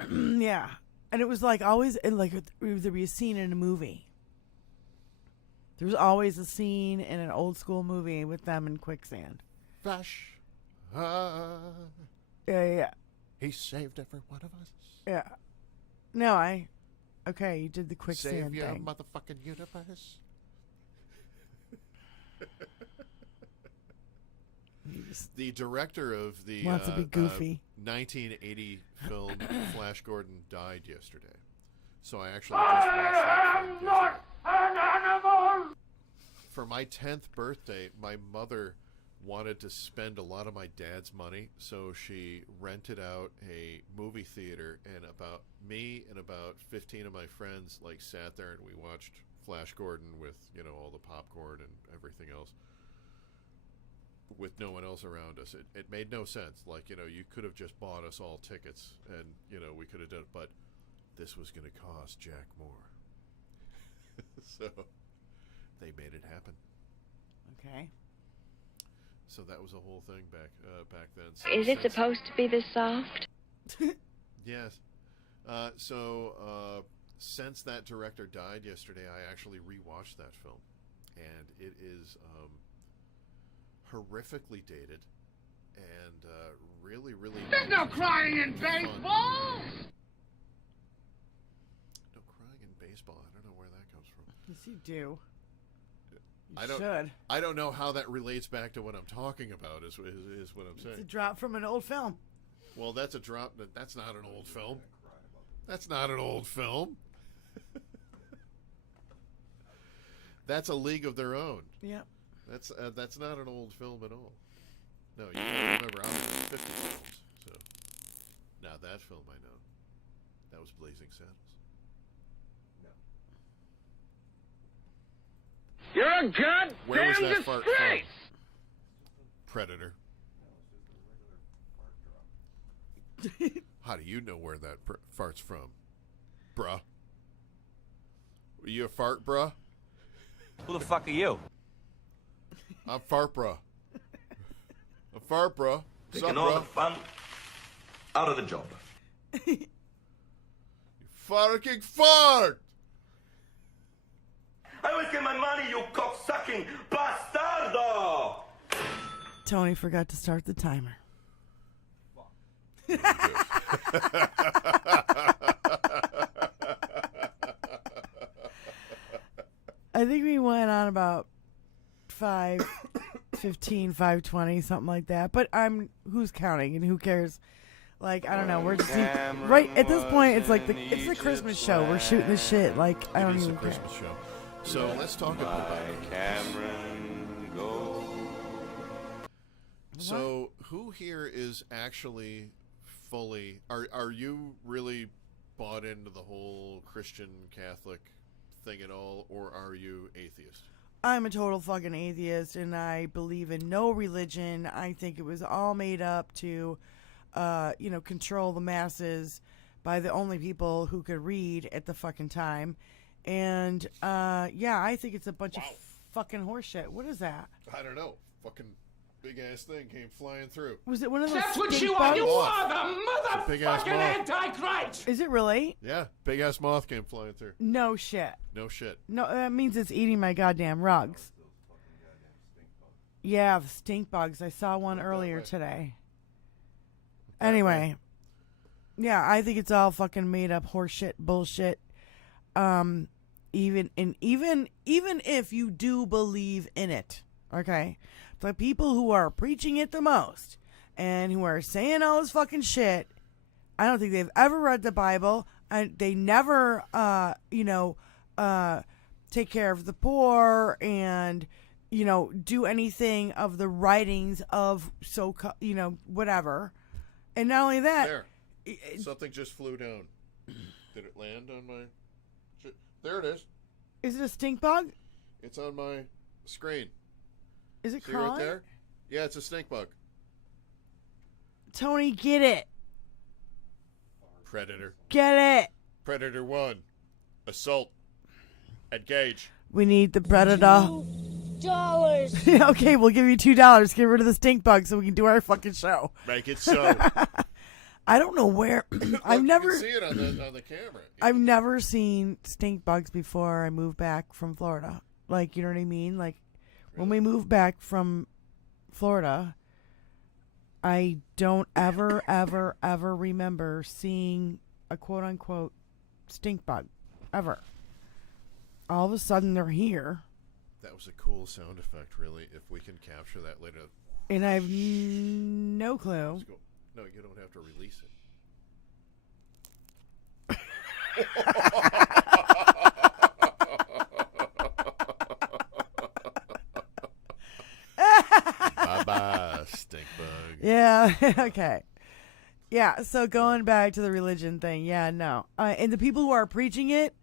well. yeah. And it was like always, and like there'd be a scene in a movie. There was always a scene in an old school movie with them in quicksand. Flash. Yeah. He saved every one of us. Yeah. No, okay, you did the quicksand Save your thing. motherfucking universe. The director of the Wants to be goofy. 1980 film Flash Gordon died yesterday. So I actually just watched that film yesterday. For my 10th birthday, my mother wanted to spend a lot of my dad's money, so she rented out a movie theater, and about me and about 15 of my friends like sat there and we watched Flash Gordon with, you know, all the popcorn and everything else, with no one else around us. It made no sense. Like, you know, you could have just bought us all tickets and, you know, we could have done it, but this was going to cost Jack more. So they made it happen. Okay. So that was a whole thing back then. So Is it since- supposed to be this soft? Yes. Since that director died yesterday, I actually rewatched that film, and it is horrifically dated and really. There's no crying in fun. baseball. No crying in baseball. I don't know where that comes from. Yes, you do. I don't. Should. I don't know how that relates back to what I'm talking about. Is what I'm It's a saying. drop from an old film. Well, that's a drop. That's not an old film. That's not an old film. That's A League of Their Own. Yep. That's not an old film at all. No, you gotta remember, I was in the 50 films. So now that film I know. That was Blazing Saddles. You're a goddamn Where was that fart from? disgrace. Predator. How do you know where that fart's from, bruh? Were you a fart, bruh? Who the fuck are you? I'm fart, bruh. I'm fart, bruh. What's up, Taking all the bruh? fun out of the job. You fucking fart! I always get my money, you cock-sucking bastardo! Tony forgot to start the timer. I think we went on about 5:15, 5:20, something like that. But who's counting and who cares? Like, I don't know. We're just right at this point. It's like it's the Christmas show. We're shooting the shit. Like, I don't It is even a care. Christmas show. So let's talk about Cameron, go. So who here is actually fully? Are you really bought into the whole Christian Catholic thing at all, or are you atheist? I'm a total fucking atheist, and I believe in no religion. I think it was all made up to, control the masses by the only people who could read at the fucking time. And, I think it's a bunch of fucking horseshit. What is that? I don't know. Fucking Big ass thing came flying through. Was it one of those That's what stink you are. You bugs? are the Big-ass motherfucking moth. Antichrist. Is it really? Yeah, big ass moth came flying through. No shit. No shit. No, that means it's eating my goddamn rugs. Yeah, the stink bugs. I saw one earlier way. today. That Anyway. Yeah, I think it's all fucking made up horseshit bullshit. Even if you do believe in it, okay? The people who are preaching it the most and who are saying all this fucking shit, I don't think they've ever read the Bible, and they never take care of the poor and do anything of the writings of whatever. And not only that, There. Something just flew down. Did it land on my... There it is. is it a stink bug? It's on my screen. Is it See crawling? right there? Yeah, it's a stink bug. Tony, get it. Predator. Get it. Predator 1. Assault. Engage. We need the predator. $2. Okay, we'll give you $2. Get rid of the stink bug so we can do our fucking show. Make it so. I don't know where. I've You never can see it on the camera. I've never seen stink bugs before I moved back from Florida. Like, you know what I mean? Like, when we moved back from Florida, I don't ever, ever, ever remember seeing a quote-unquote stink bug. Ever. All of a sudden, they're here. That was a cool sound effect, really, if we can capture that later. And I have no clue. Let's go. No, you don't have to release it. Bye-bye, stink bug. Yeah, okay. Yeah, so going back to the religion thing, yeah, no. And the people who are preaching it,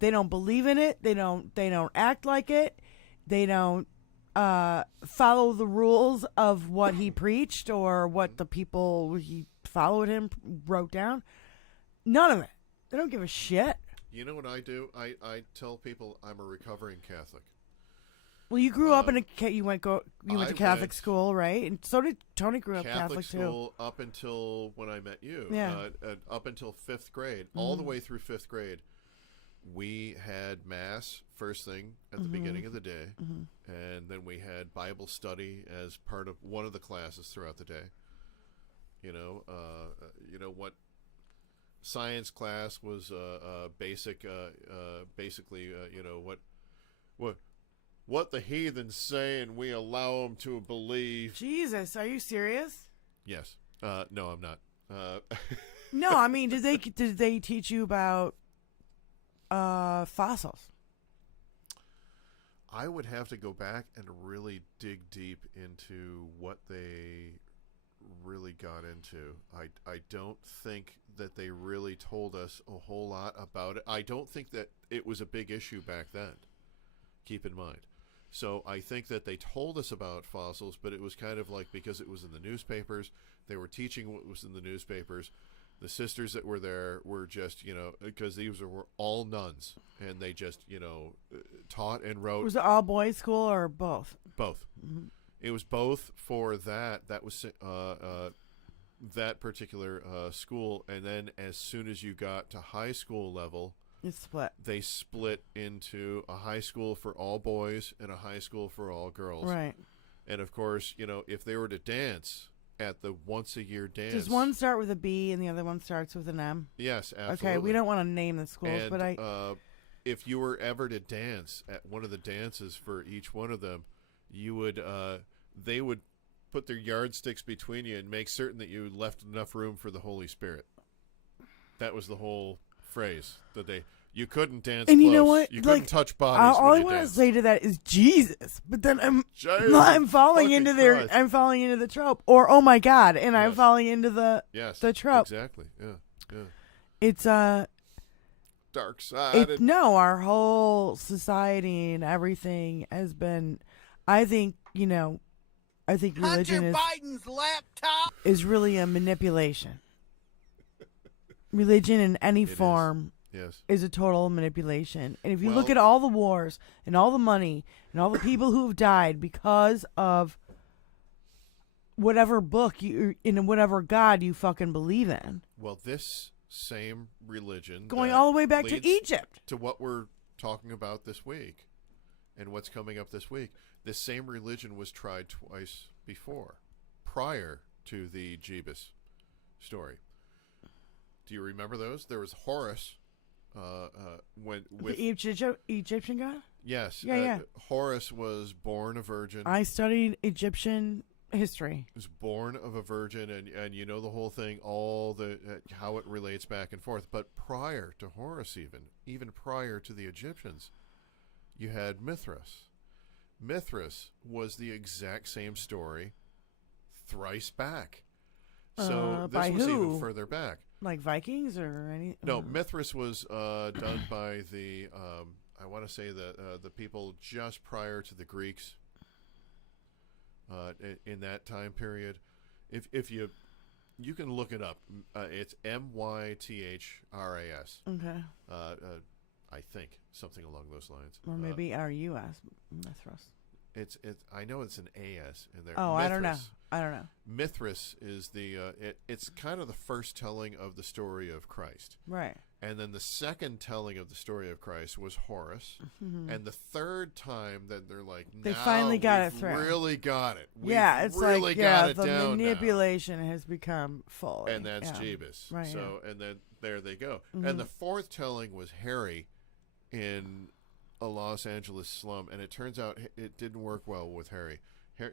they don't believe in it. They don't act like it. They don't follow the rules of what he preached or what the people he followed him wrote down. None of it. They don't give a shit. You know what I do? I tell people I'm a recovering Catholic. Well, you grew up in a you went to I Catholic went school, right? And so did Tony. Grew up Catholic school up until when I met you. Yeah. Up until 5th grade, all the way through 5th grade, we had mass first thing at the beginning of the day, and then we had Bible study as part of one of the classes throughout the day. You know what? Science class was basic. Basically, what the heathens say, and we allow them to believe. Jesus, are you serious? Yes. No, I'm not. No, I mean, did they teach you about fossils? I would have to go back and really dig deep into what they really got into. I don't think that they really told us a whole lot about it. I don't think that it was a big issue back then. Keep in mind. So I think that they told us about fossils, but it was kind of like because it was in the newspapers, they were teaching what was in the newspapers. The sisters that were there were just, because these were all nuns, and they just, taught and wrote. Was it all boys school or both? Both. Mm-hmm. It was both for that. That was that particular school, and then as soon as you got to high school level, it's split. They split into a high school for all boys and a high school for all girls. Right. And of course, if they were to dance at the once-a-year dance, does one start with a B and the other one starts with an M? Yes, absolutely. Okay, we don't want to name the schools, and, but if you were ever to dance at one of the dances for each one of them, you would they would put their yardsticks between you and make certain that you left enough room for the Holy Spirit. That was the whole phrase that you couldn't dance and close. You know what? You couldn't touch bodies. All when I you want to danced. say to that is Jesus, but then I'm falling fucking into Christ. I'm falling into the trope, or oh my God, and I'm falling into the trope. Exactly. Yeah. It's dark side. No, our whole society and everything has been. I think religion Hunter Biden's laptop is really a manipulation. Religion in any form is a total manipulation. And if you look at all the wars and all the money and all the people who have died because of whatever book you in whatever God you fucking believe in. Well, this same religion Going that all the way back to leads Egypt. to what we're talking about this week and what's coming up this week. This same religion was tried twice before, prior to the Jebus story. Do you remember those? There was Horus, with The Egyptian God? yes, Yeah. Horus was born a virgin. I studied Egyptian history. Was born of a virgin, and you know the whole thing, all the how it relates back and forth. But prior to Horus, even prior to the Egyptians, you had Mithras. Mithras was the exact same story, thrice back. So this by was who? even further back. Like Vikings or any? No, Mithras was done by the I want to say the people just prior to the Greeks. In that time period, if you can look it up, it's Mythras. Okay. I think something along those lines. Or maybe R-U-S, Mithras. It's I know it's an AS in there. Oh, Mithras. I don't know. Mithras is it's kind of the first telling of the story of Christ. Right. And then the second telling of the story of Christ was Horus. Mm-hmm. And the third time that they're like, They now finally got it we've through. really got it. We've It's really like, got it the down manipulation has become full. now. And that's Jebus. Right, So, and then there they go. Mm-hmm. And the fourth telling was Harry in a Los Angeles slum. And it turns out it didn't work well with Harry.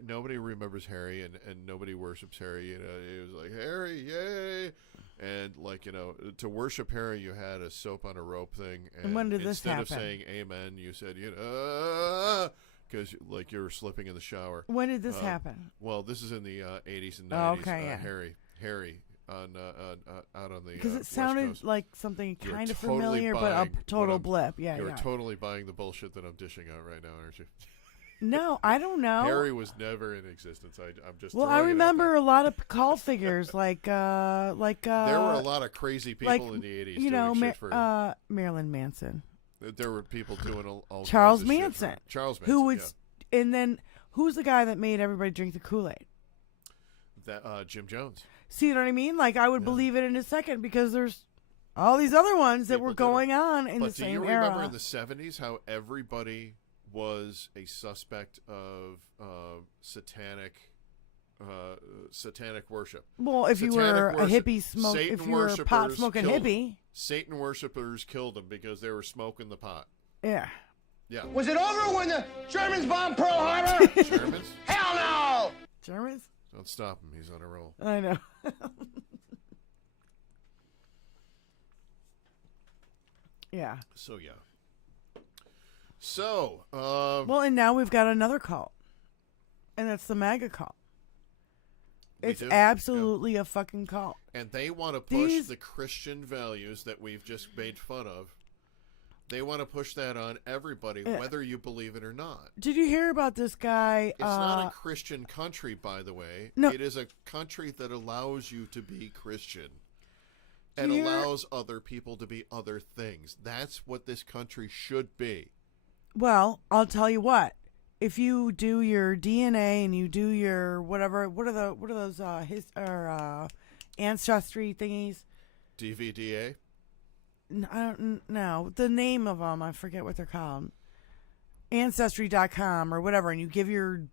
Nobody remembers Harry, and nobody worships Harry. You know, it was like, Harry, yay! And, like, you know, to worship Harry, you had a soap on a rope thing. And when did this instead happen? of saying amen, you said, because, like, you were slipping in the shower. When did this happen? Well, this is in the 80s and 90s. Oh, okay, yeah. Harry on out on the Because it West sounded Coast. like something You're kind of totally familiar, but a buying total what blip. Yeah, You're yeah. totally buying the bullshit that I'm dishing out right now, aren't you? No, I don't know. Harry was never in existence. I'm just. Well, I throwing it out remember there. a lot of cult figures like There were a lot of crazy people like, in the 80s you know, doing shit for. Marilyn Manson, There were people doing all Charles kinds of shit Manson, for Charles Manson, who would, yeah. and then who's the guy that made everybody drink the Kool-Aid? That Jim Jones. See what I mean? Like I would believe it in a second because there's all these other ones that People were did going on in But the do you same remember era. in the 70s how everybody was a suspect of satanic worship? Well, if you Satanic were worship. a hippie smoke, Satan if you were a pot worshipers smoking killed hippie, Satan worshippers killed them because they were smoking the pot. yeah. Yeah. Was it over when the Germans bombed Pearl Harbor? Germans? Hell no! Germans? Don't stop him. He's on a roll. I know. Yeah. So, yeah. So, Well, and now we've got another cult, and that's the MAGA cult. we It's do. absolutely a fucking cult. Yeah. And they want to push These- the Christian values that we've just made fun of. They want to push that on everybody, whether you believe it or not. Did you hear about this guy? It's not a Christian country, by the way. No. It is a country that allows you to be Christian and Here- allows other people to be other things. That's what this country should be. Well, I'll tell you what. If you do your DNA and you do your whatever, what are those ancestry thingies? DVDA? I don't know the name of them. I forget what they're called. Ancestry.com or whatever, and you give your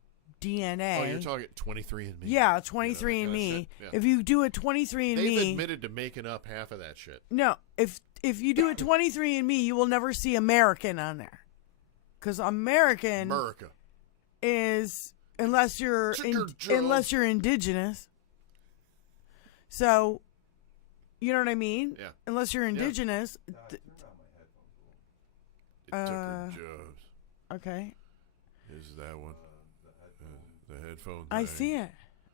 DNA. Oh, you're talking 23andMe. Yeah, You 23andMe. know, that kind of shit. Yeah. If you do a 23andMe, They've admitted to making up half of that shit. no, if you do a 23andMe, you will never see American on there, because American America. is unless you're Chicken Joe. unless you're indigenous. So, you know what I mean? Yeah. Unless you're indigenous. It took her jobs. Okay, Is that one? The headphone I thing. see it.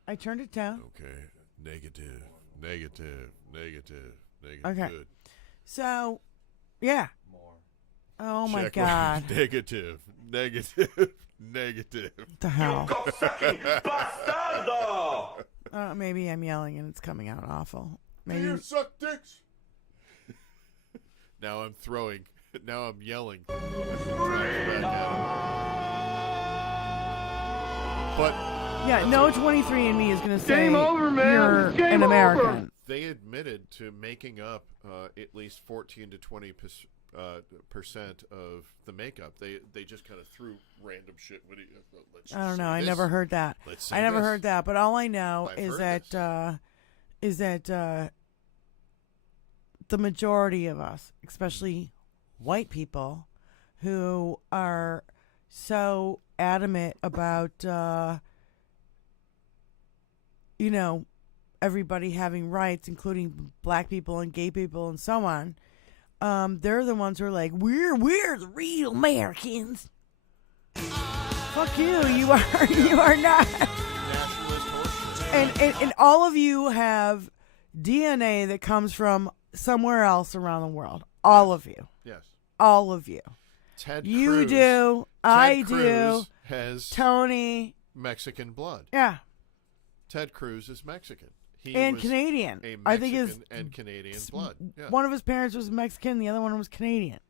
I turned it down. Okay. Negative. Okay. Good. So, yeah. More. Oh my Check God. Negative. The hell. Cock-sucking bastardo! Maybe I'm yelling and it's coming out awful. Maybe. You suck dicks. Now I'm throwing. Now I'm yelling. Throwing back at him. But Yeah, no 23andMe is going to say you're an American. They admitted to making up at least 14 to 20 percent of the makeup. They just kind of threw random shit. Let's I don't know. say I this. never heard that. Let's say I never this. heard that. But all I know I've is heard that the majority of us, especially white people, who are so adamant about, everybody having rights, including black people and gay people and so on, they're the ones who are like, we're the real Americans. Fuck you. You are not. Nationalist horseshit. And all of you have DNA that comes from somewhere else around the world. All of you. Yes. All of you. Ted You Cruz, do. Ted I Cruz do. has Tony. Mexican blood. Yeah. Ted Cruz is Mexican. He And was Canadian. A Mexican I think his and Canadian blood. Yeah. one of his parents was Mexican, the other one was Canadian.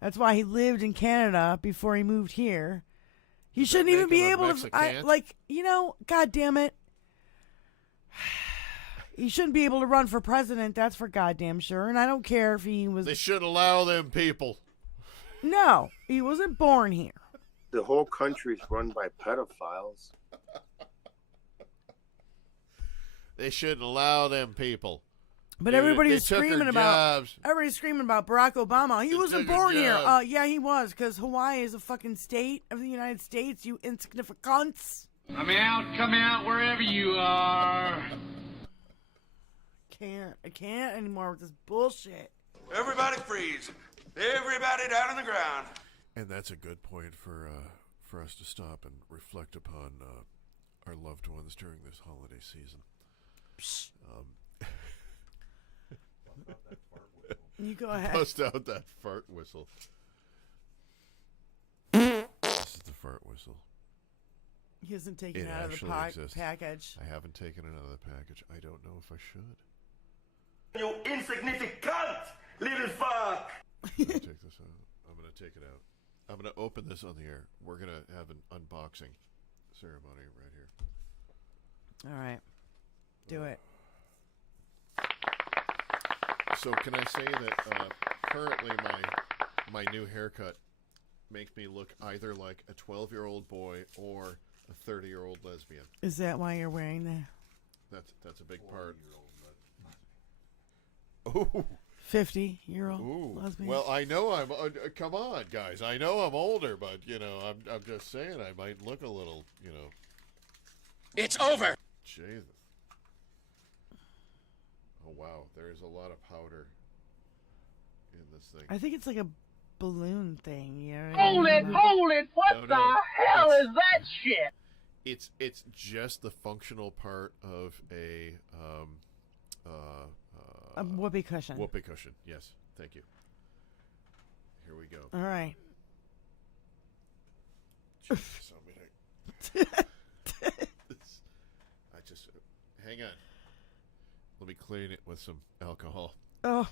That's why he lived in Canada before he moved here. He Does that shouldn't even make be him a able to Mexicant? God damn it. He shouldn't be able to run for president, that's for goddamn sure. And I don't care if he was They should allow them people. No, he wasn't born here. The whole country's run by pedophiles. They shouldn't allow them people. But They everybody's took our screaming about jobs. Barack Obama. He They wasn't took our born here. jobs. Yeah, he was, because Hawaii is a fucking state of the United States, you insignificants. Come out wherever you are. I can't anymore with this bullshit. Everybody freeze. Everybody down on the ground. And that's a good point for us to stop and reflect upon our loved ones during this holiday season. You go ahead. Bust out that fart whistle. This is the fart whistle. He hasn't taken It it out of the actually exists. package. I haven't taken it out of the package. I don't know if I should. You insignificant little fuck. I'm gonna take this out. I'm gonna take it out. I'm gonna open this on the air. We're gonna have an unboxing ceremony right here. All right. Do it. So can I say that currently my new haircut makes me look either like a 12-year-old boy or a 30-year-old lesbian. Is that why you're wearing that? That's a big part. Oh. 50-year-old Ooh. lesbian? Well, I know I'm. Come on, guys. I know I'm older, but I'm just saying I might look a little. It's over. Jesus. Oh wow, there's a lot of powder in this thing. I think it's like a balloon thing. You know? Hold it! What No, the no. hell It's- is that shit? It's just the functional part of a A whoopee cushion. whoopee cushion. Yes, thank you. Here we go. All right. Jesus, I just hang on. Let me clean it with some alcohol. Oh.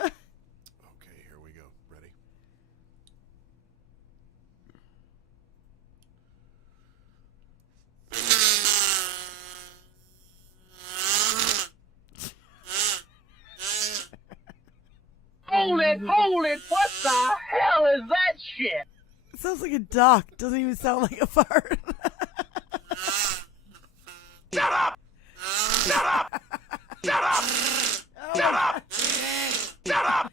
Okay, here we go. Ready? Hold it! What the hell is that shit? It sounds like a duck. Doesn't even sound like a fart. Shut up! Shut up! Shut up! Shut up! Shut up!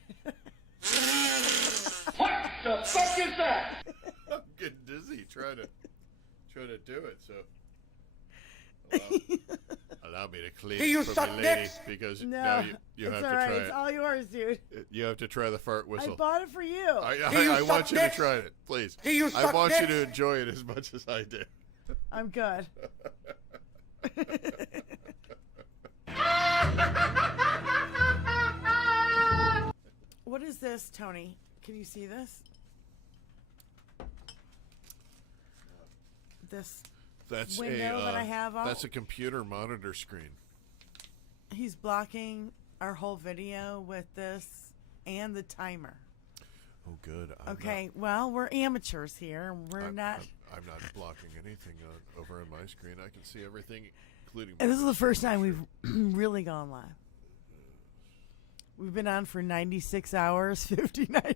What the fuck is that? I'm getting dizzy trying to do it. So allow me to clean Do you it for suck my lady dicks? because No. now you It's have all to right. try It's it. all yours, dude. You have to try the fart I whistle. bought it for you. I want you to suck try it, please. Do you I suck want you dicks? to enjoy it as much as I do. I'm good. What is this, Tony? Can you see this? This That's window that I have out? That's a computer monitor screen. He's blocking our whole video with this and the timer. Oh, good. Okay, well, we're amateurs here. We're not. I'm not blocking anything over on my screen. I can see everything, including. And this is the first time we've really gone live. We've been on for 96 hours, 59 minutes,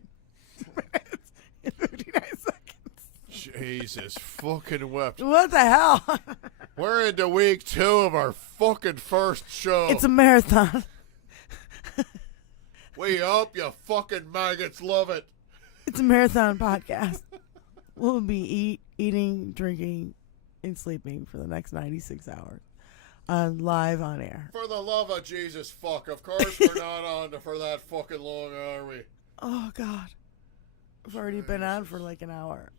and 59 seconds. Jesus fucking wept. What the hell? We're into week 2 of our fucking first show. It's a marathon. We hope you fucking maggots love it. It's a marathon podcast. We'll be eating, drinking, and sleeping for the next 96 hours. Live on air. For the love of Jesus, fuck. Of course we're not on for that fucking long, are we? Oh, God. I've already been on for like an hour.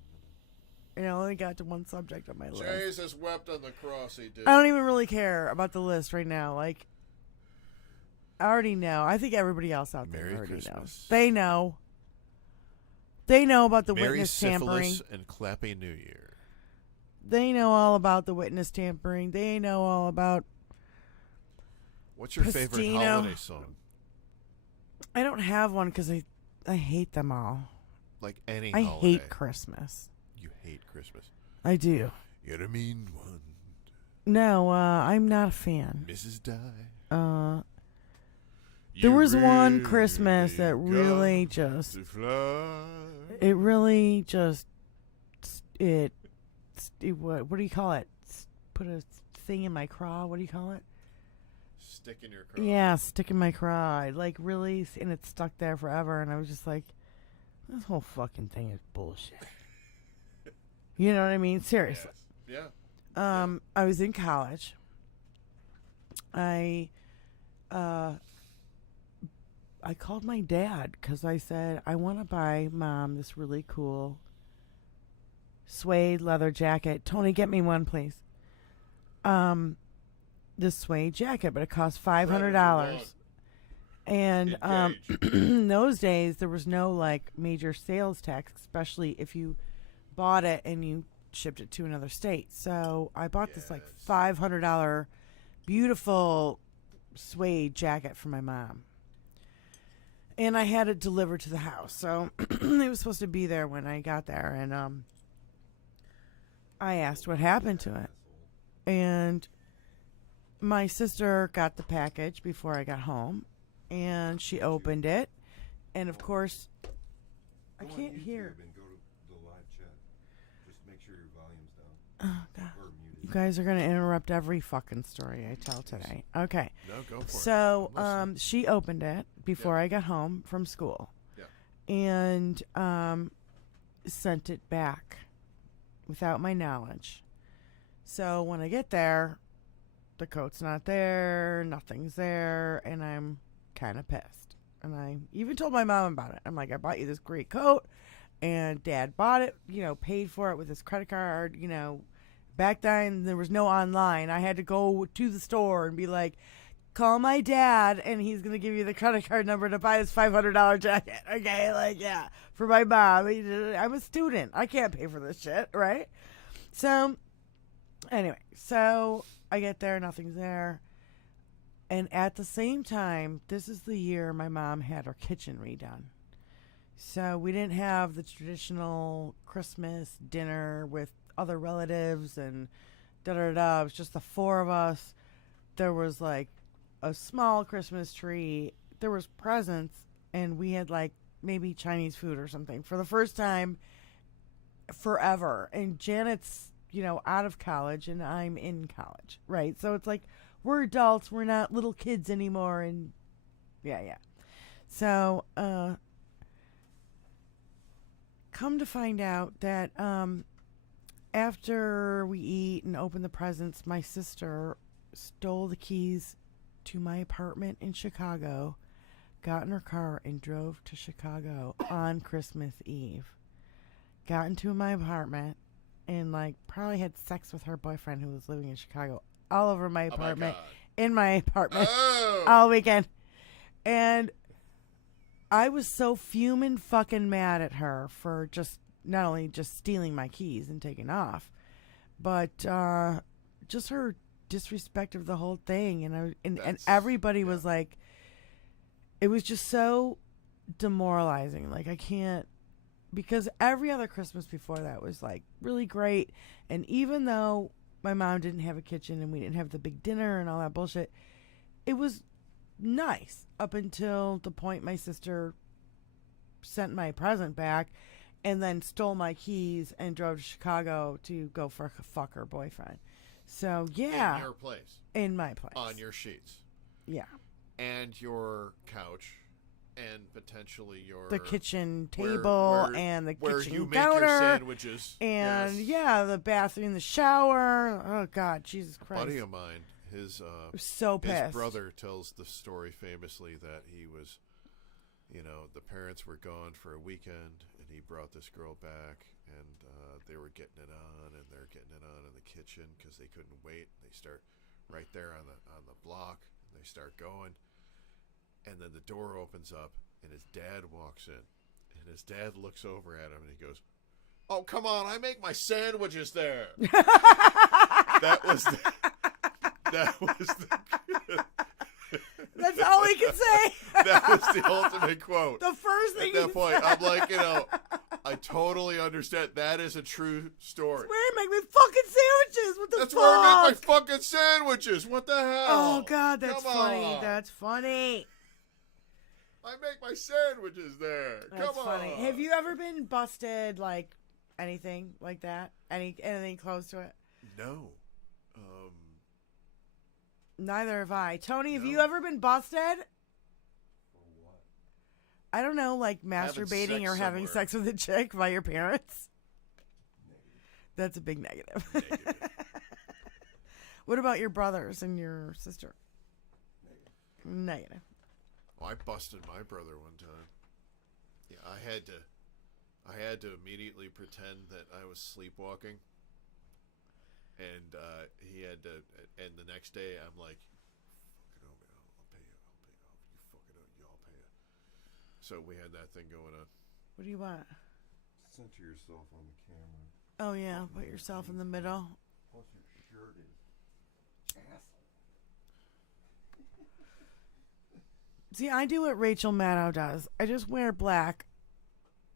And I only got to one subject on my list. Jesus wept on the cross, he did. I don't even really care about the list right now. Like, I already know. I think everybody else out there Merry already Christmas. knows. They know. They know about the Merry witness tampering. syphilis and clappy New Year. They know all about the witness tampering. They know all about. What's your favorite Pistino. holiday song? I don't have one because I hate them all. Like any I holiday. hate Christmas. You hate Christmas. I do. You're the mean one. No, I'm not a fan. Mrs. Di. There You was one really Christmas that really got just. to fly. It really just. What do you call it? Put a thing in my craw. What do you call it? Stick in your craw. Yeah, stick in my craw. Like, really, and it stuck there forever. And I was just like, this whole fucking thing is bullshit. You know what I mean? Seriously. Yes. Yeah. I was in college. I called my dad because I said, I want to buy Mom this really cool suede leather jacket. Tony, get me one, please. This suede jacket, but it cost $500. And in those days, there was no like major sales tax, especially if you bought it and you shipped it to another state. So I bought this like $500 beautiful suede jacket for my mom. And I had it delivered to the house. So it was supposed to be there when I got there. And I asked what happened to it. And my sister got the package before I got home. And she opened it. And of course, I can't hear. And go to the live chat. Just make sure your volume's down. Oh, God. Or muted. You guys are going to interrupt every fucking story I tell today. Okay. No, go for it. So she opened it before I got home from school. Yeah. And sent it back without my knowledge. So when I get there, the coat's not there, nothing's there, and I'm kind of pissed. And I even told my mom about it. I'm like, I bought you this great coat, and Dad bought it, paid for it with his credit card, Back then, there was no online. I had to go to the store and be like, call my dad, and he's going to give you the credit card number to buy this $500 jacket. Okay, for my mom. I'm a student. I can't pay for this shit, right? So, anyway, I get there, nothing's there. And at the same time, this is the year my mom had her kitchen redone. So we didn't have the traditional Christmas dinner with other relatives and da-da-da. It was just the 4 of us. There was like a small Christmas tree. There was presents, and we had like maybe Chinese food or something for the first time forever. And Janet's, out of college, and I'm in college, right? So it's like we're adults. We're not little kids anymore. And yeah. So come to find out that after we eat and open the presents, my sister stole the keys to my apartment in Chicago, got in her car, and drove to Chicago on Christmas Eve. Got into my apartment and probably had sex with her boyfriend who was living in Chicago all over my apartment, in my apartment all weekend. And I was so fuming fucking mad at her for just not only just stealing my keys and taking off, but just her disrespect of the whole thing. And everybody was like, it was just so demoralizing. Like, I can't because every other Christmas before that was like really great. And even though my mom didn't have a kitchen and we didn't have the big dinner and all that bullshit, it was nice up until the point my sister sent my present back and then stole my keys and drove to Chicago to go fuck her boyfriend. So, yeah. In your place. In my place. On your sheets. Yeah. And your couch. And potentially the kitchen table and the where kitchen you make counter your sandwiches. And, yes. yeah, the bathroom, the shower. Oh, God, Jesus Christ. A buddy of mine, his brother tells the story famously that he was, the parents were gone for a weekend, and he brought this girl back, and they were getting it on, and they're getting it on in the kitchen because they couldn't wait. They start right there on the block, and they start going, and then the door opens up, and his dad walks in, and his dad looks over at him, and he goes, "Oh, come on, I make my sandwiches there." That was That's all he could say. That was the ultimate quote. The first thing at that point, I'm like, I totally understand. That is a true story. That's where I make my fucking sandwiches. What the That's fuck? where I make my fucking sandwiches. What the hell? Oh, God, that's Come funny. on. That's funny. I make my sandwiches there. That's Come funny. on. Have you ever been busted, like, anything like that? Anything close to it? No. Neither have I. Tony, have you No. ever been busted? For what? I don't know, like Having masturbating sex or having somewhere. sex with a chick by your parents? Negative. That's a big negative. Negative. What about your brothers and your sister? Negative. Oh, I busted my brother one time. Yeah, I had to immediately pretend that I was sleepwalking. And he had to, and the next day I'm like, "Fucking I'll pay you. You fucking I'll pay you." So we had that thing going on. What do you want? Center yourself on the camera. Oh, yeah. Put yourself in the middle. Plus your shirt is asshole. See, I do what Rachel Maddow does. I just wear black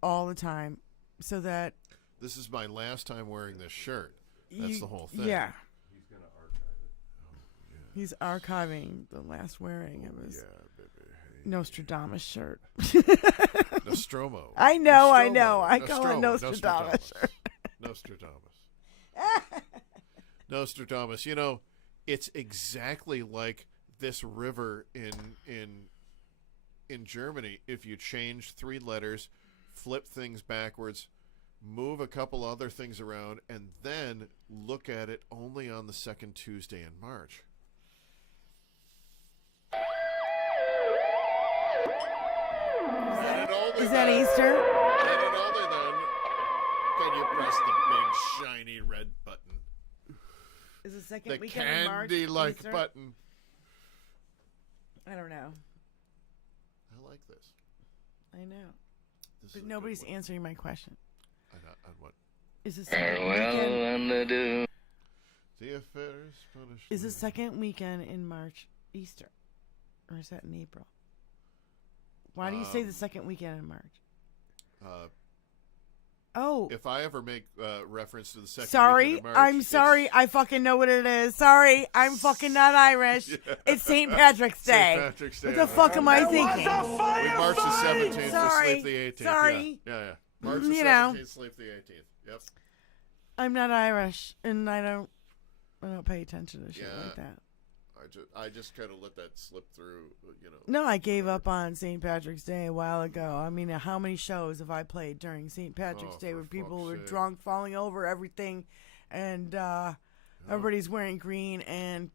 all the time so that This is my last time wearing this shirt. That's the whole thing. Yeah. He's gonna archive it. He's archiving the last wearing of his Yeah, baby. Hey. Nostradamus shirt. Nostromo. I know. I Nostromo. call it Nostradamus shirt. Nostradamus. Nostradamus. It's exactly like this river in Germany. If you change 3 letters, flip things backwards, move a couple other things around, and then look at it only on the second Tuesday in March. Is that Easter? And it only then can you press the big shiny red button. Is the second The weekend in March? candy-like Easter? button. I don't know. I like this. I know. This is But a good nobody's one. answering my question. On what? Is the second weekend? The affairs punish Is the me. second weekend in March Easter, or is that in April? Why do you say the second weekend in March? Oh, If I ever make reference to the second sorry. weekend in March, I'm sorry. it's I fucking know what it is. Sorry, I'm fucking not Irish. Yeah. It's St. Patrick's Day. St. Patrick's Day. What the fuck am I thinking? We march the 17th, Sorry. we sleep the 18th. Sorry. Yeah. March the You 17th, know. sleep the 18th. Yep. I'm not Irish, and I don't pay attention to shit Yeah. like that. I just kind of let that slip through, No, I gave up on St. Patrick's Day a while ago. I mean, how many shows have I played during St. Patrick's Day for where people fuck's were sake. drunk, falling over everything, and everybody's wearing green and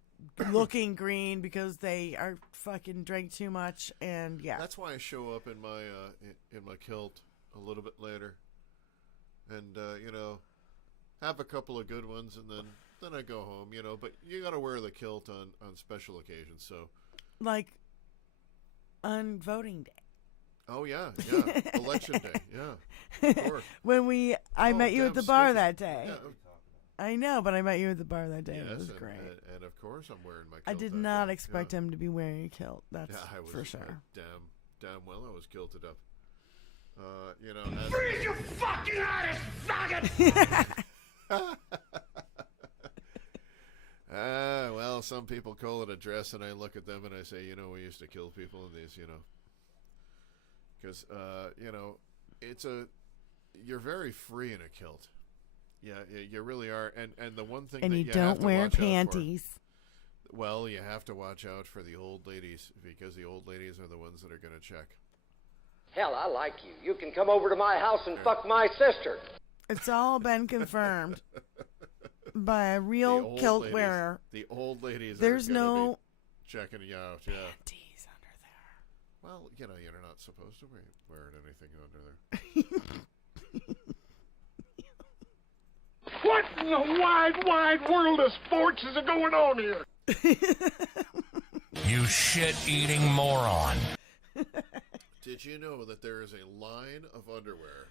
looking green because they are fucking drank too much, and yeah. That's why I show up in my kilt a little bit later, and have a couple of good ones, and then I go home. But you got to wear the kilt on special occasions. So, Like on voting day. oh yeah, election day, yeah, of course. When I Oh, met you at damn the bar stupid. that day. Yeah, I know, but I met you at the bar that day. yes, It was and, great. and of course I'm wearing my kilt. I did that not day. expect yeah. him to be wearing a kilt. That's Yeah, I was for sure. damn well I was kilted up. You know, as, Freeze your fucking eyes, faggot! well, some people call it a dress, and I look at them and I say, you know, we used to kill people in these, you know, because you know, you're very free in a kilt. Yeah, you really are. And the one thing And that you have don't to wear watch out for- panties. well, you have to watch out for the old ladies, because the old ladies are the ones that are going to check. Hell, I like you. You can come over to my house and fuck my sister. It's all been confirmed by a The real old kilt ladies- wearer. The old ladies There's are gonna no be checking you out, yeah. panties under there. Well, you know, you're not supposed to wear anything under there. What in the wide, wide world of sports is going on here? You shit-eating moron. Did you know that there is a line of underwear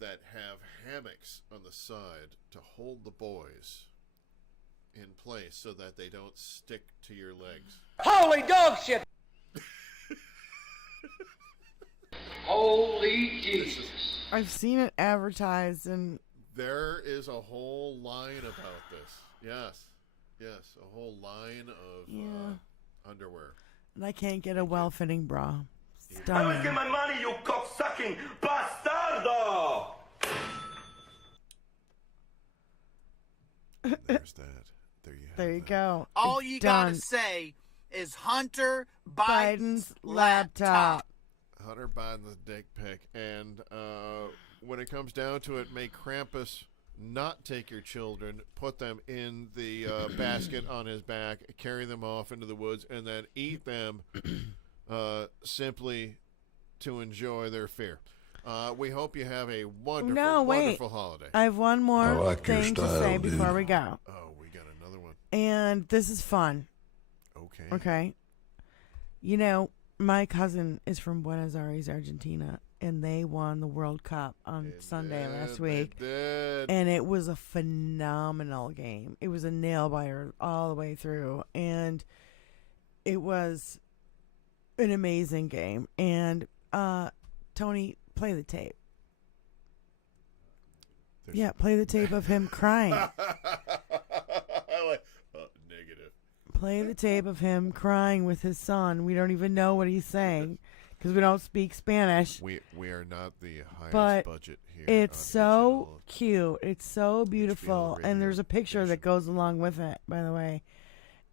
that have hammocks on the side to hold the boys in place so that they don't stick to your legs? Holy dog shit! Holy Jesus. I've seen it advertised, and There is a whole line about this. Yes. Yes, a whole line of underwear. I can't get a well-fitting bra. Get Stunning. my money, you cock-sucking bastardo! There's that. There you have There you that. go. All It's you done. gotta say is Hunter Biden's laptop. Hunter Biden's dick pic. And when it comes down to it, may Krampus not take your children, put them in the basket on his back, carry them off into the woods, and then eat them simply to enjoy their fear. We hope you have a wonderful, wonderful holiday. I have one more thing to say before we go. Oh, we got another one. And this is fun. Okay. Okay. You know, my cousin is from Buenos Aires, Argentina, and they won the World Cup on Sunday last week. They did. And it was a phenomenal game. It was a nail biter all the way through. And it was an amazing game. And Tony, play the tape. Yeah, play the tape of him crying. Negative. Play the tape of him crying with his son. We don't even know what he's saying because we don't speak Spanish. We are not the highest But budget here. it's on so HBL. cute. It's so beautiful. radio And there's a picture that station. goes along with it, by the way.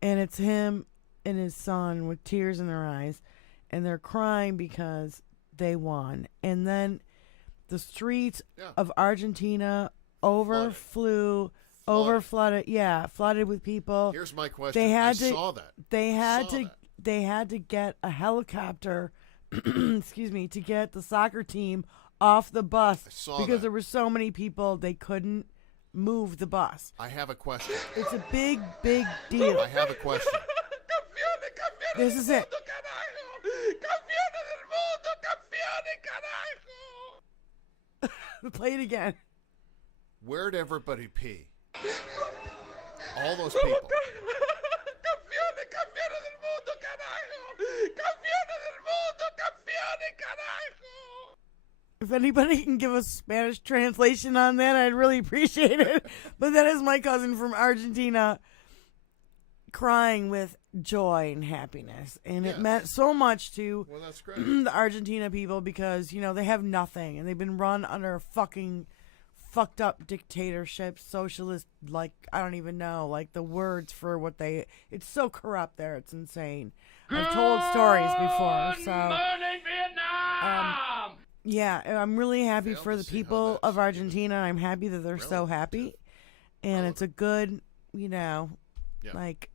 And it's him and his son with tears in their eyes. And they're crying because they won. And then the streets of Argentina overflooded, flooded with people. Here's my question. They had I to, saw that. They had Saw to. that. They had to get a helicopter, excuse me, to get the soccer team off the bus saw because that. there were so many people they couldn't move the bus. I have a question. It's a big, big deal. I have a question. This is it. Play it again. Where'd everybody pee? All those people. If anybody can give a Spanish translation on that, I'd really appreciate it. But that is my cousin from Argentina crying with joy and happiness. And it meant so much to Well, that's great. the Argentina people because, you know, they have nothing. And they've been run under a fucking fucked up dictatorship, socialist, like, I don't even know, like the words for what they, it's so corrupt there. It's insane. I've told stories before, so. Yeah, I'm really happy for the people of Argentina. I'm happy that they're so happy. And it's a good, you know, like,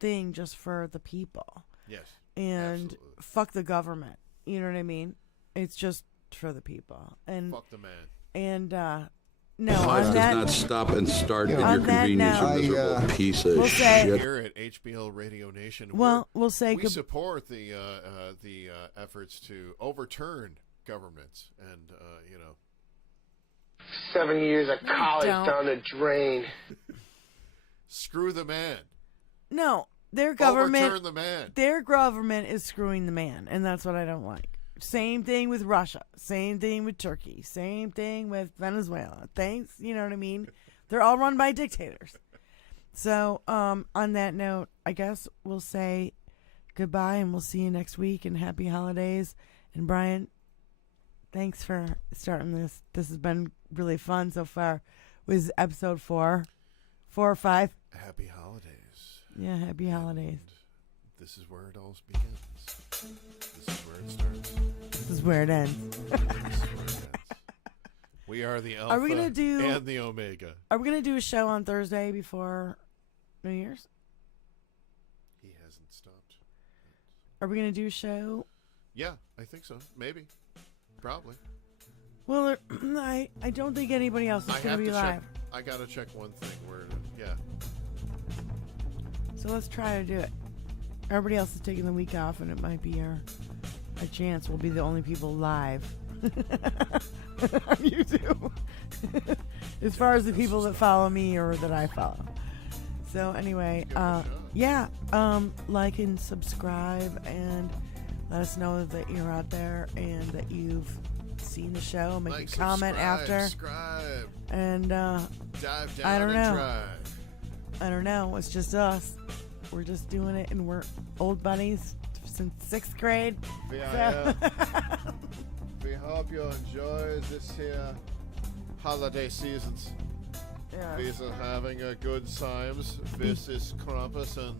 thing just for the people. Yes. And absolutely. fuck the government. You know what I mean? It's just for the people. And Fuck the man. and no, Life on does that not stop and start at on your that convenience, note, you miserable piece of we'll say- shit. Here at HBL Radio Nation, we'll say we good- support the efforts to overturn governments, and you know, 7 years of college don't. down the drain. screw the man. No, their government Overturn the man. Their government is screwing the man, and that's what I don't like. Same thing with Russia. Same thing with Turkey. Same thing with Venezuela. Thanks, you know what I mean? They're all run by dictators. So, on that note, I guess we'll say goodbye and we'll see you next week and happy holidays. And Brian, thanks for starting this. This has been really fun so far. It was episode 4 or 5. Happy holidays. Yeah, happy holidays. And this is where it all begins. This is where it starts. This is where it ends. This is where it ends. We are the Alpha and the Omega. Are we going to do a show on Thursday before New Year's? He hasn't stopped. Are we going to do a show? Yeah, I think so. Maybe. Probably. Well, I don't think anybody else is going to be live. I got to check one thing. So let's try to do it. Everybody else is taking the week off, and it might be our chance. We'll be the only people live on YouTube. As far as the people that follow me or that I follow. So anyway, like and subscribe and let us know that you're out there and that you've seen the show. Make a comment after. Subscribe. And dive down I don't know. and drive. I don't know. It's just us. We're just doing it, and we're old buddies since 6th grade. We hope you enjoy this here holiday seasons. Yeah. These are having a good times. This is Krampus, and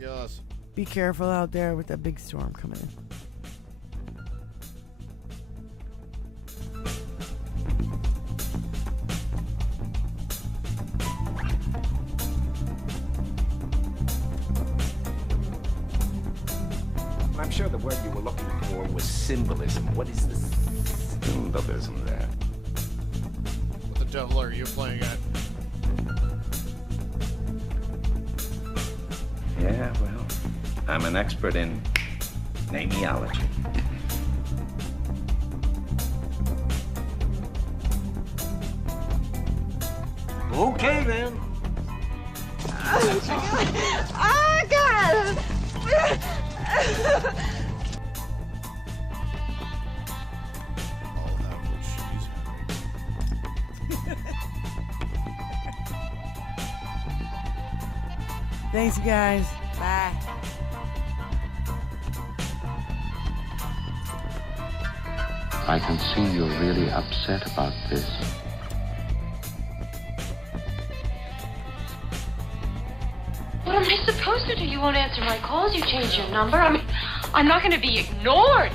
yes. Be careful out there with that big storm coming in. I'm sure the word you were looking for was symbolism. What is the symbolism there? What the devil are you playing at? Yeah, well, I'm an expert in namiology. Okay, then. Oh, God! I'll have what she's having. Thanks, you guys. Bye. I can see you're really upset about this. What am I supposed to do? You won't answer my calls. You changed your number. I mean, I'm not going to be ignored.